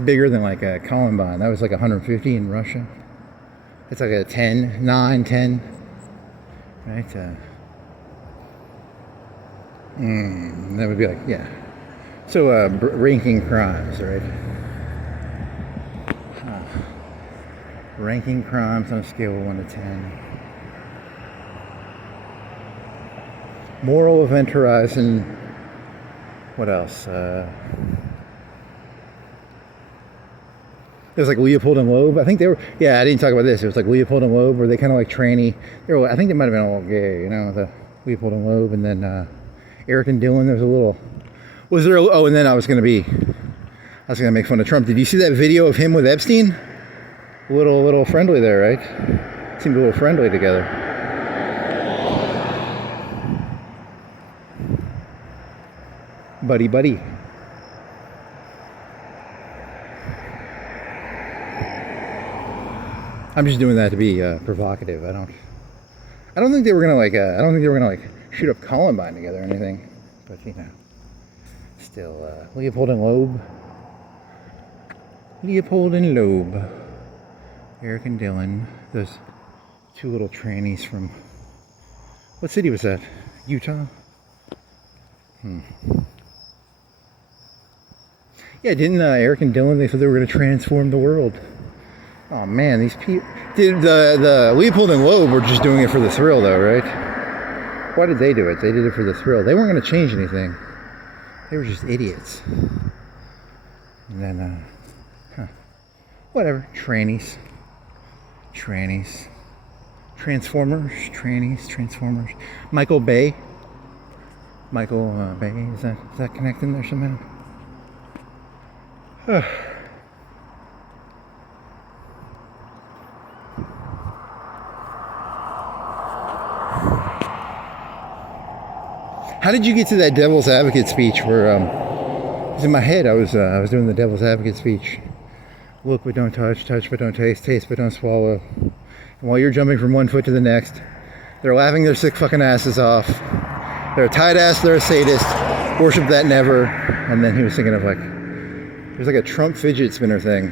bigger than like a Columbine. That was like 150 in Russia. It's like a 10, 9, 10. Right? That would be like, yeah. So, ranking crimes, right? Ranking crimes on a scale of 1 to 10. Moral event horizon. What else? It was like Leopold and Loeb. I think they were. Yeah, I didn't talk about this. It was like Leopold and Loeb. Were they kind of like tranny? They were. I think they might have been all gay. You know, the Leopold and Loeb, and then Eric and Dylan. There was a little. Was there? Oh, and then I was I was gonna make fun of Trump. Did you see that video of him with Epstein? A little friendly there, right? Seemed a little friendly together. Buddy, buddy. I'm just doing that to be provocative. I don't think they were gonna like shoot up Columbine together or anything. But you know, still Leopold and Loeb. Leopold and Loeb. Eric and Dylan. Those two little trannies from what city was that? Utah? Yeah, didn't Eric and Dylan, they said they were going to transform the world. Oh man, these people... The Leopold and Loeb were just doing it for the thrill though, right? Why did they do it? They did it for the thrill. They weren't going to change anything. They were just idiots. And then, whatever. Trannies. Transformers. Transformers. Michael Bay. Bay. Is that connecting there somehow? How did you get to that devil's advocate speech where it was in my head? I was doing the devil's advocate speech. Look but don't touch, touch but don't taste, taste but don't swallow. And while you're jumping from one foot to the next, they're laughing their sick fucking asses off. They're a tight ass, they're a sadist. Worship that never. And then he was thinking of like, there's like a Trump fidget spinner thing.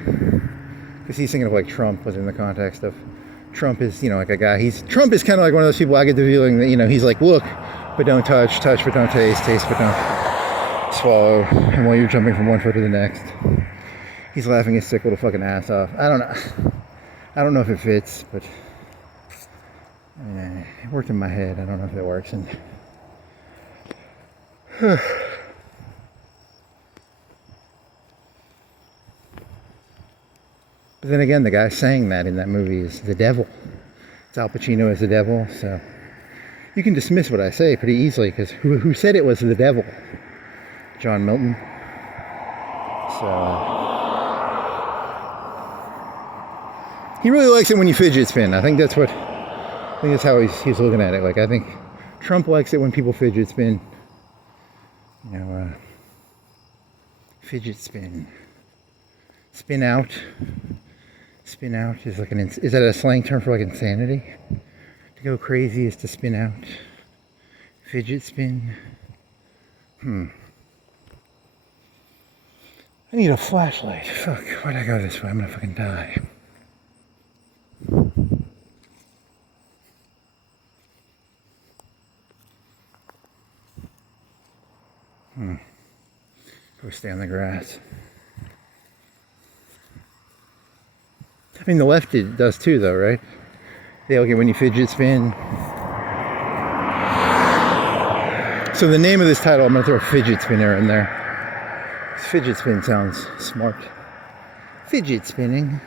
Because he's thinking of like Trump within the context of Trump is, you know, like a guy. Trump is kind of like one of those people I get the feeling that, you know, he's like, look but don't touch, touch but don't taste, taste but don't swallow. And while you're jumping from one foot to the next, he's laughing his sick little fucking ass off. I don't know if it fits, but it worked in my head. I don't know if it works. And but then again, the guy saying that in that movie is the devil. It's Al Pacino as the devil, so you can dismiss what I say pretty easily because who said it was the devil? John Milton. So he really likes it when you fidget spin. I think that's how he's looking at it. Like I think Trump likes it when people fidget spin. You know, fidget spin. Spin out. Spin out is like is that a slang term for like insanity? To go crazy is to spin out. Fidget spin. I need a flashlight. Fuck, why'd I go this way? I'm gonna fucking die. Go stay on the grass. I mean, the left does too, though, right? They okay when you fidget spin. So the name of this title, I'm gonna throw a fidget spinner in there. Fidget spin sounds smart. Fidget spinning.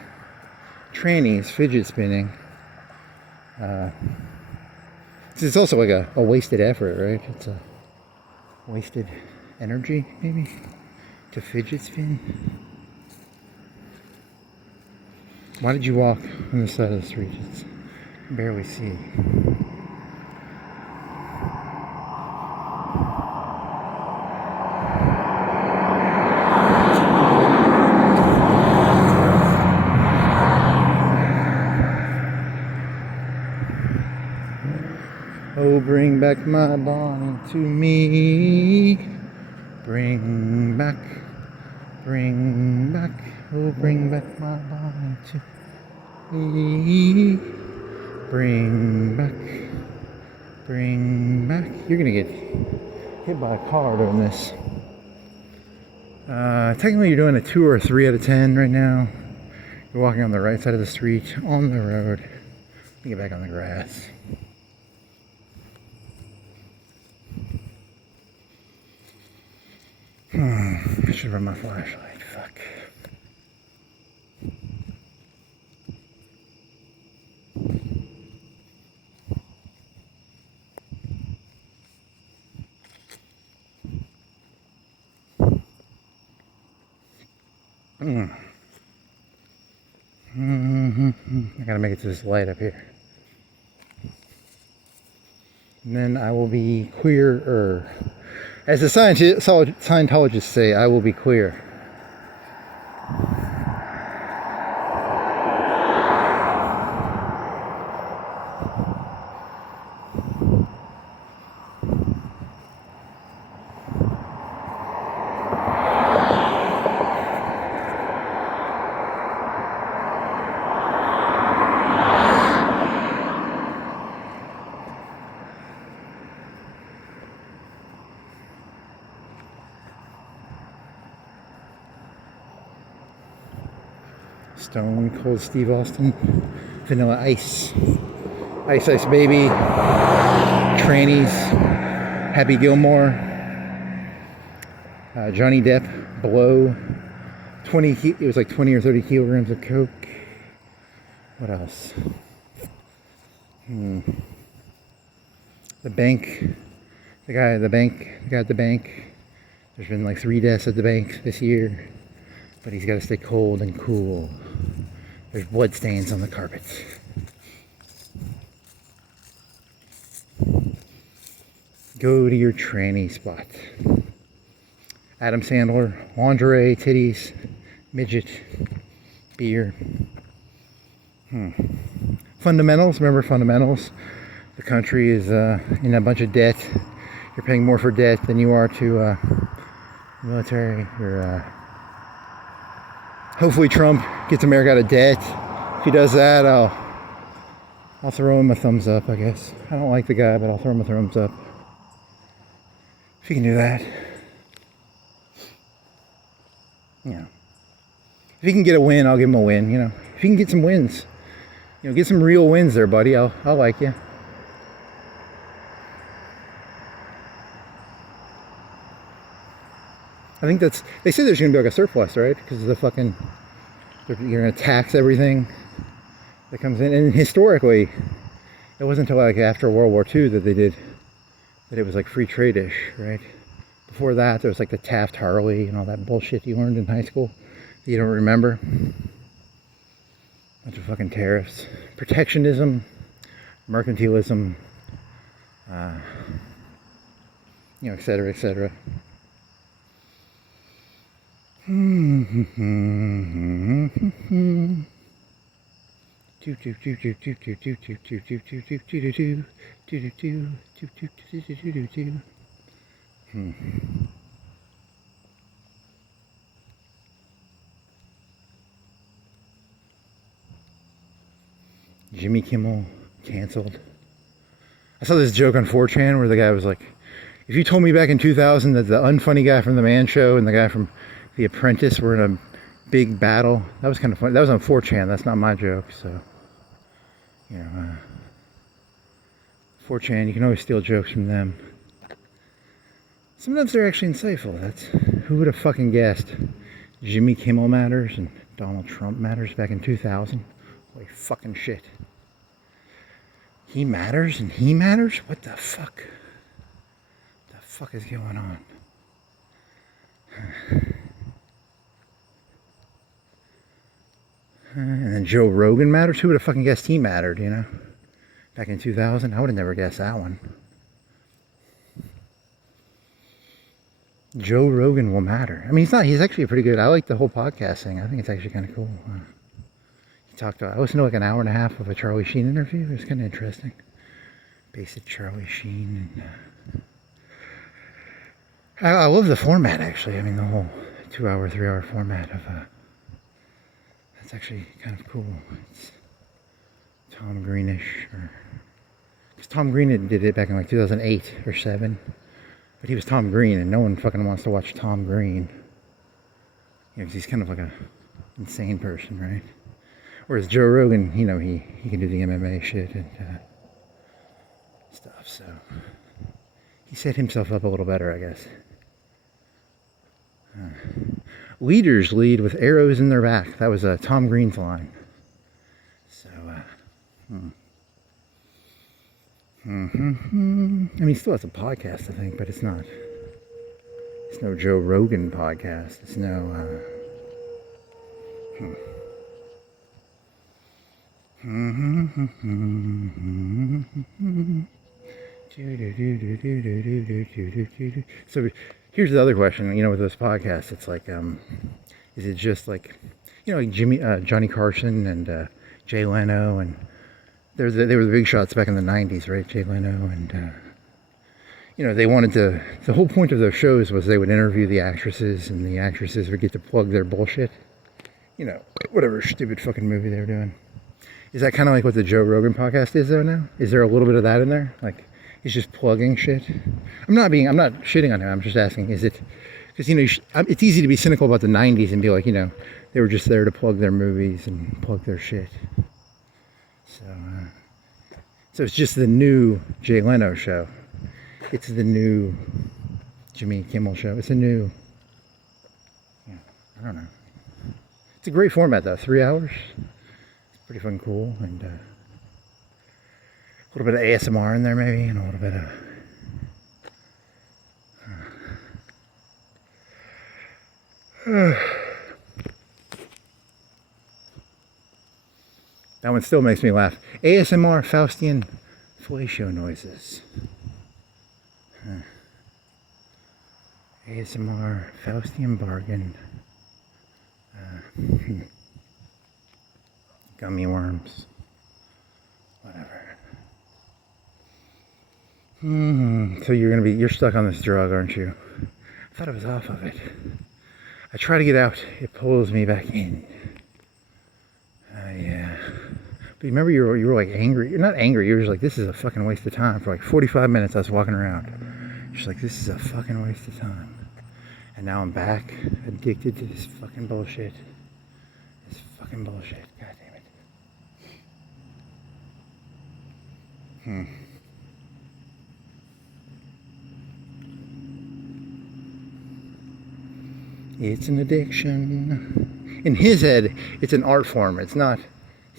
Trannies, fidget spinning. It's also like a wasted effort, right? It's a wasted energy, maybe, to fidget spin. Why did you walk on the side of the street? It's barely see. Oh, bring back my Bonnie to me. Bring back, oh, bring back my Bonnie to me. Bring back. You're gonna get hit by a car doing this. Technically, you're doing a 2 or a 3 out of 10 right now. You're walking on the right side of the street, on the road. Let me get back on the grass. I should run my flashlight. Fuck. I gotta make it to this light up here. And then I will be queer-er. As the Scientologists say, I will be queer. Stone Cold Steve Austin, Vanilla Ice, Ice Ice Baby, Trannies, Happy Gilmore, Johnny Depp, Blow, it was like 20 or 30 kilograms of coke. What else? The bank, the guy at the bank. There's been like 3 deaths at the bank this year, but he's got to stay cold and cool. There's blood stains on the carpets. Go to your tranny spot. Adam Sandler, lingerie, titties, midget, beer. Fundamentals, remember fundamentals? The country is in a bunch of debt. You're paying more for debt than you are to military. Hopefully Trump gets America out of debt. If he does that, I'll throw him a thumbs up, I guess. I don't like the guy, but I'll throw him a thumbs up. If he can do that. Yeah. If he can get a win, I'll give him a win, you know. If he can get some wins. You know, get some real wins there, buddy. I'll like you. I think they say there's going to be like a surplus, right? Because of the fucking, you're going to tax everything that comes in. And historically, it wasn't until like after World War II that it was like free trade-ish, right? Before that, there was like the Taft-Hartley and all that bullshit you learned in high school that you don't remember. Bunch of fucking tariffs. Protectionism, mercantilism, you know, et cetera, et cetera. Jimmy Kimmel canceled. I saw this joke on 4chan where the guy was like, if you told me back in 2000 that the unfunny guy from The Man Show and the guy from The Apprentice were in a big battle, that was kind of funny. That was on 4chan, that's not my joke, so, you know, 4chan, you can always steal jokes from them. Sometimes they're actually insightful. Who would have fucking guessed Jimmy Kimmel matters and Donald Trump matters back in 2000? Holy fucking shit. He matters and he matters? What the fuck? What the fuck is going on? And then Joe Rogan matters? Who would have fucking guessed he mattered, you know? Back in 2000? I would have never guessed that one. Joe Rogan will matter. I mean, he's actually pretty good. I like the whole podcast thing. I think it's actually kind of cool. I listened to like an hour and a half of a Charlie Sheen interview. It was kind of interesting. Basic Charlie Sheen. And I love the format, actually. I mean, the whole 2-hour, 3-hour format of that's actually kind of cool. It's Tom Greenish, because Tom Green did it back in like 2008 or 7. But he was Tom Green, and no one fucking wants to watch Tom Green. You know, because he's kind of like a insane person, right? Whereas Joe Rogan, you know, he can do the MMA shit and stuff, so he set himself up a little better, I guess. Leaders lead with arrows in their back. That was Tom Green's line. So, I mean, he still has a podcast, I think, but it's no Joe Rogan podcast. It's no, So here's the other question. You know, with this podcast, it's like, is it just like, you know, like Johnny Carson and Jay Leno, and they were the big shots back in the '90s, right? Jay Leno and you know, they wanted to. The whole point of their shows was they would interview the actresses, and the actresses would get to plug their bullshit. You know, whatever stupid fucking movie they were doing. Is that kind of like what the Joe Rogan podcast is though now? Is there a little bit of that in there? Like, he's just plugging shit? I'm not shitting on him. I'm just asking, is it, because, you know, it's easy to be cynical about the 90s and be like, you know, they were just there to plug their movies and plug their shit. So it's just the new Jay Leno show. It's the new Jimmy Kimmel show. It's a new, yeah, I don't know. It's a great format though, 3 hours. It's pretty fucking cool, and a little bit of ASMR in there maybe, and a little bit of that one still makes me laugh. ASMR Faustian fellatio noises. ASMR Faustian bargain. Gummy worms. Whatever. So you're stuck on this drug, aren't you? I thought I was off of it. I try to get out, it pulls me back in. Yeah. But remember, you were like angry. You're not angry, you were just like, this is a fucking waste of time. For like 45 minutes I was walking around. Just like, this is a fucking waste of time. And now I'm back, addicted to this fucking bullshit. This fucking bullshit. God damn it. It's an addiction. In his head, it's an art form. It's not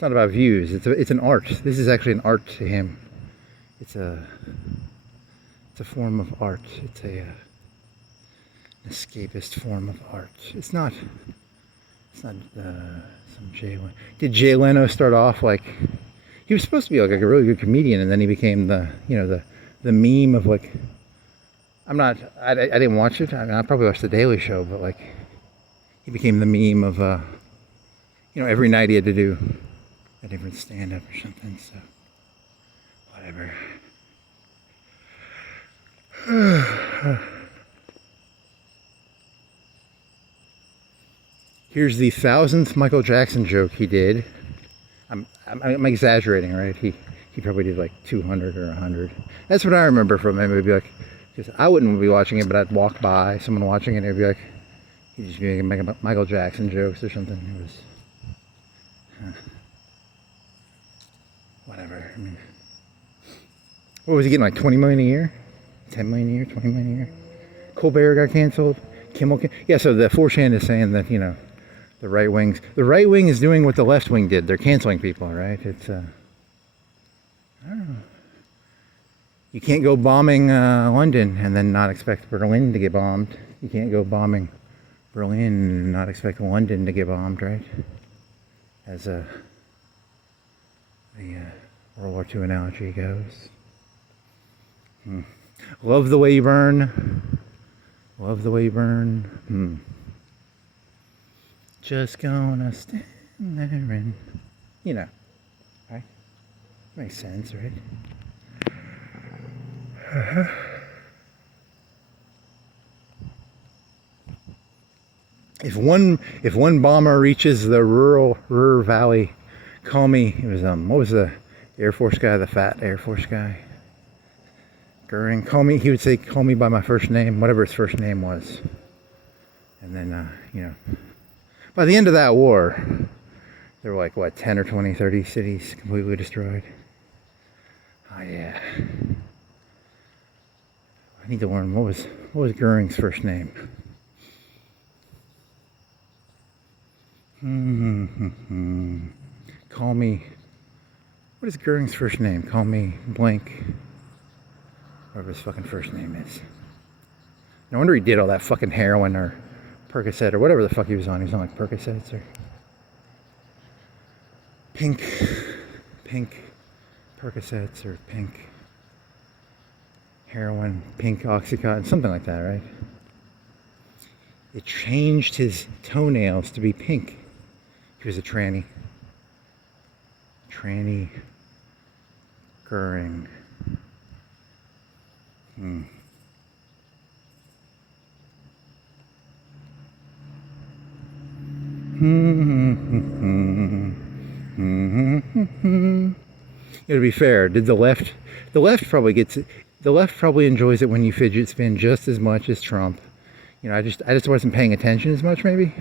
about views. It's an art. This is actually an art to him. It's a form of art. It's an escapist form of art. It's not some Jay Leno. Did Jay Leno start off like, he was supposed to be like a really good comedian, and then he became the meme of like, I didn't watch it. I mean, I probably watched The Daily Show, but like, he became the meme of, every night he had to do a different stand-up or something, so, whatever. Here's the 1000th Michael Jackson joke he did. I'm exaggerating, right? He probably did like 200 or 100. That's what I remember from him. It would be like, because I wouldn't be watching it, but I'd walk by someone watching it, and it'd be like, he'd just be making Michael Jackson jokes or something. It was, whatever. I mean, what was he getting, like 20 million a year? 10 million a year, 20 million a year? Colbert got canceled. Kimmel, yeah, so the 4chan is saying that, the right wing is doing what the left wing did. They're canceling people, right? It's, I don't know. You can't go bombing London and then not expect Berlin to get bombed. You can't go bombing Berlin and not expect London to get bombed, right? As the World War II analogy goes. Love the way you burn. Love the way you burn. Just gonna stand there and, right? Makes sense, right? If one bomber reaches the Ruhr Valley, call me. It was what was the Air Force guy, the fat Air Force guy? Goering. Call me. He would say, "Call me by my first name, whatever his first name was." And then by the end of that war, there were like 10 or 20, 30 cities completely destroyed. Oh yeah. I need to learn what was Goering's first name. Call me. What is Goering's first name? Call me blank. Whatever his fucking first name is. No wonder he did all that fucking heroin or Percocet or whatever the fuck he was on. He was on like Percocets or pink Percocets or pink heroin, pink Oxycontin, something like that, right? It changed his toenails to be pink. He was a tranny. Tranny Goering. To be fair, did the left probably enjoys it when you fidget spin just as much as Trump. You know, I just wasn't paying attention as much, maybe.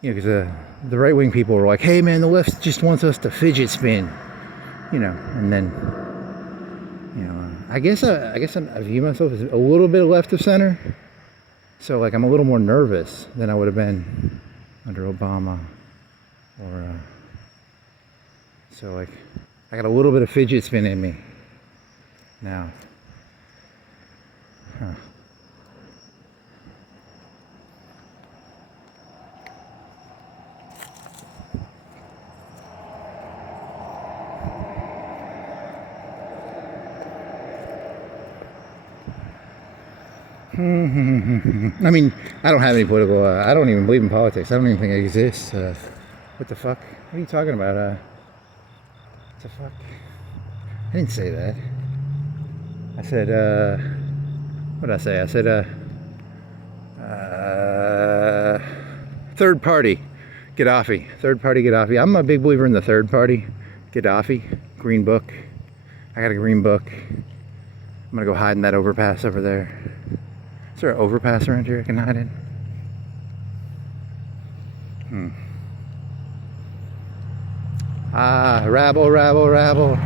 You know, because the right-wing people were like, hey man, the left just wants us to fidget spin. You know, and then, you know, I guess I view myself as a little bit left of center. So like I'm a little more nervous than I would have been under Obama, or so like I got a little bit of fidget spin in me now. I mean, I don't have any political, I don't even believe in politics. I don't even think it exists. What the fuck? What are you talking about? What the fuck? I didn't say that. I said, what did I say? I said, third party, Gaddafi. Third party, Gaddafi. I'm a big believer in the third party, Gaddafi. Green book. I got a green book. I'm gonna go hide in that overpass over there. Is there an overpass around here I can hide in? Ah, rabble, rabble, rabble.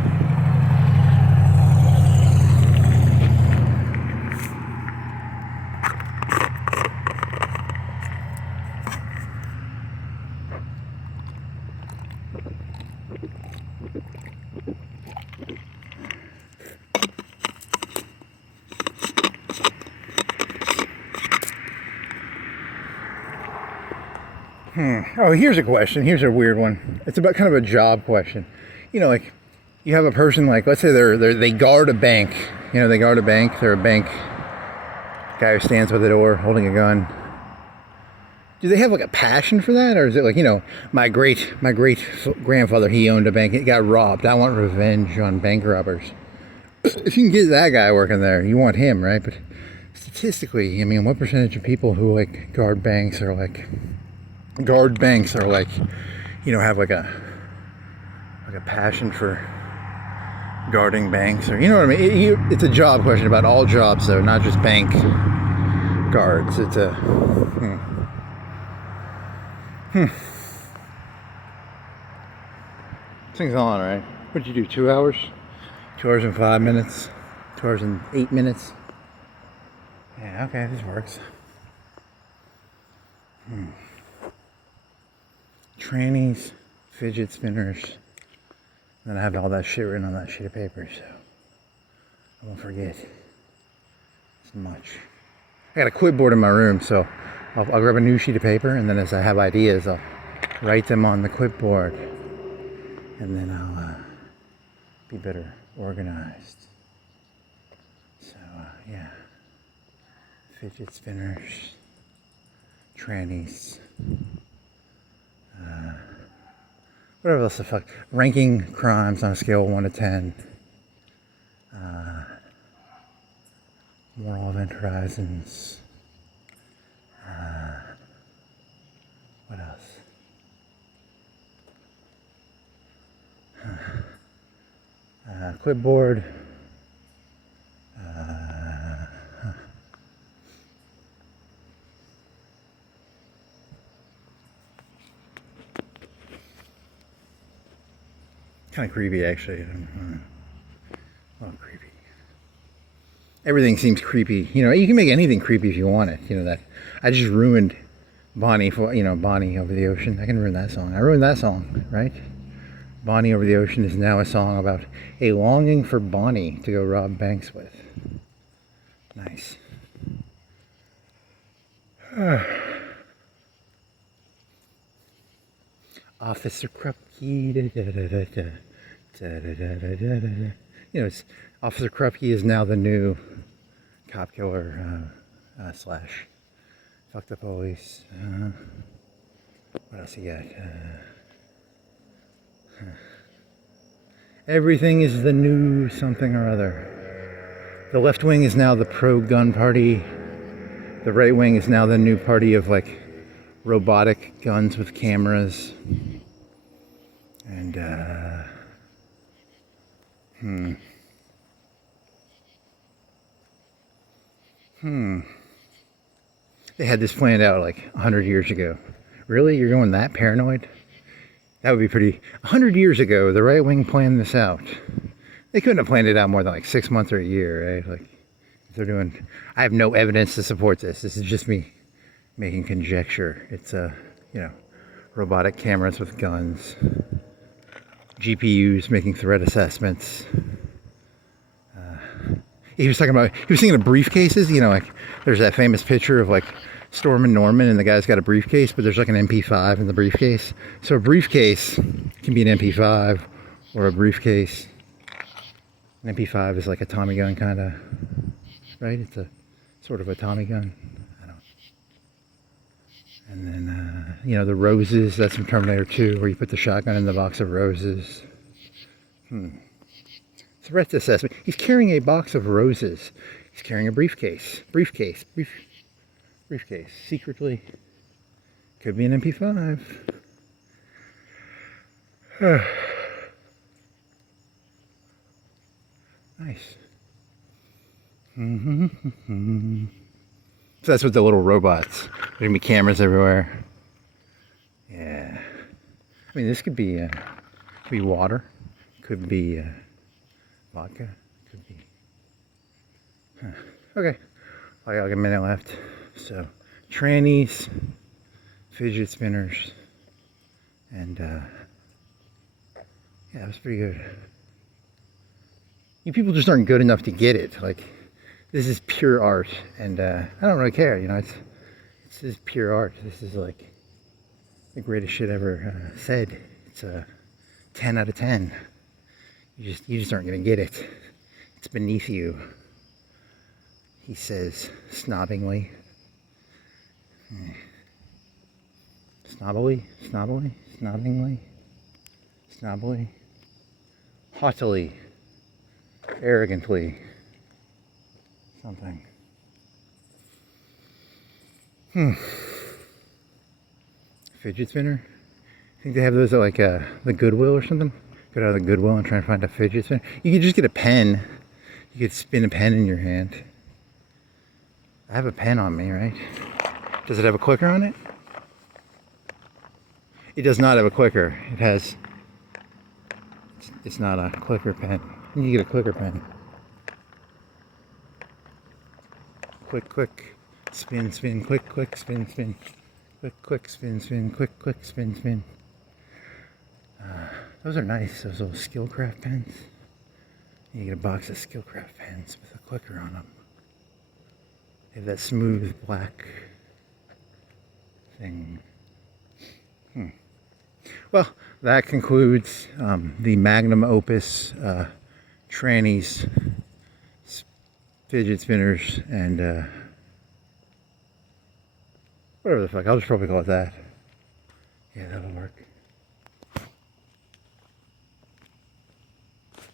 Oh, here's a question. Here's a weird one. It's about kind of a job question. You know, like you have a person like, let's say they guard a bank. You know, they guard a bank. They're a bank guy who stands by the door holding a gun. Do they have like a passion for that, or is it like, you know, my great grandfather, he owned a bank. It got robbed. I want revenge on bank robbers. If you can get that guy working there, you want him, right? But statistically, I mean, what percentage of people who like guard banks are like, you know, have like a passion for guarding banks, or you know what I mean? It's a job question about all jobs, though, not just bank guards. It's a This thing's on, right? What'd you do? 2 hours? 2 hours and 5 minutes? 2 hours and 8 minutes? Yeah, okay, this works. Trannies, fidget spinners. And then I have all that shit written on that sheet of paper, so I won't forget as much. I got a clipboard in my room, so I'll grab a new sheet of paper, and then as I have ideas, I'll write them on the clipboard, and then I'll be better organized. So yeah, fidget spinners, trannies. Whatever else the fuck. Ranking crimes on a scale of 1 to 10. Moral event horizons. What else? Clipboard. Kind of creepy, actually. Oh, creepy. Everything seems creepy. You know, you can make anything creepy if you want it. You know that. I just ruined Bonnie for, you know, Bonnie Over the Ocean. I can ruin that song. I ruined that song, right? Bonnie Over the Ocean is now a song about a longing for Bonnie to go rob banks with. Nice. Officer Krupp You know, it's Officer Krupke is now the new cop killer slash fucked up police. What else you got? Everything is the new something or other. The left wing is now the pro-gun party. The right wing is now the new party of like robotic guns with cameras. And They had this planned out like 100 years ago. Really? You're going that paranoid? That would be pretty... 100 years ago, the right wing planned this out. They couldn't have planned it out more than like 6 months or a year, right? Like, if they're doing... I have no evidence to support this. This is just me making conjecture. It's, you know, robotic cameras with guns. GPUs making threat assessments. He was thinking of briefcases, you know, like there's that famous picture of like Storm and Norman and the guy's got a briefcase, but there's like an MP5 in the briefcase. So a briefcase can be an MP5 or a briefcase. An MP5 is like a Tommy gun kind of, right? It's a sort of a Tommy gun. I don't. And then, you know, the roses, that's from Terminator 2, where you put the shotgun in the box of roses. Threat assessment. He's carrying a box of roses. He's carrying a briefcase. Briefcase. Secretly. Could be an MP5. Nice. So that's what the little robots. There's gonna be cameras everywhere. Yeah. I mean, this could be water. Could be vodka. Could be. Okay. I got like a minute left. So, trannies, fidget spinners, and yeah, it was pretty good. You people just aren't good enough to get it. Like, this is pure art, and I don't really care. You know, this is pure art. This is like the greatest shit ever said. It's a 10 out of 10. You just aren't gonna get it. It's beneath you. He says snobbingly. Snobbily, haughtily, arrogantly, something. Fidget spinner? I think they have those at like the Goodwill or something. Go out of the Goodwill and try and find a fidget spinner. You could just get a pen. You could spin a pen in your hand. I have a pen on me, right? Does it have a clicker on it? It does not have a clicker. It has... It's not a clicker pen. You get a clicker pen. Quick, spin, quick, spin, quick, spin, quick, spin. Those are nice, those little Skillcraft pens. You get a box of Skillcraft pens with a clicker on them. They have that smooth black thing. Well, that concludes the magnum opus trannies, fidget spinners, and whatever the fuck. I'll just probably call it that. Yeah, that'll work.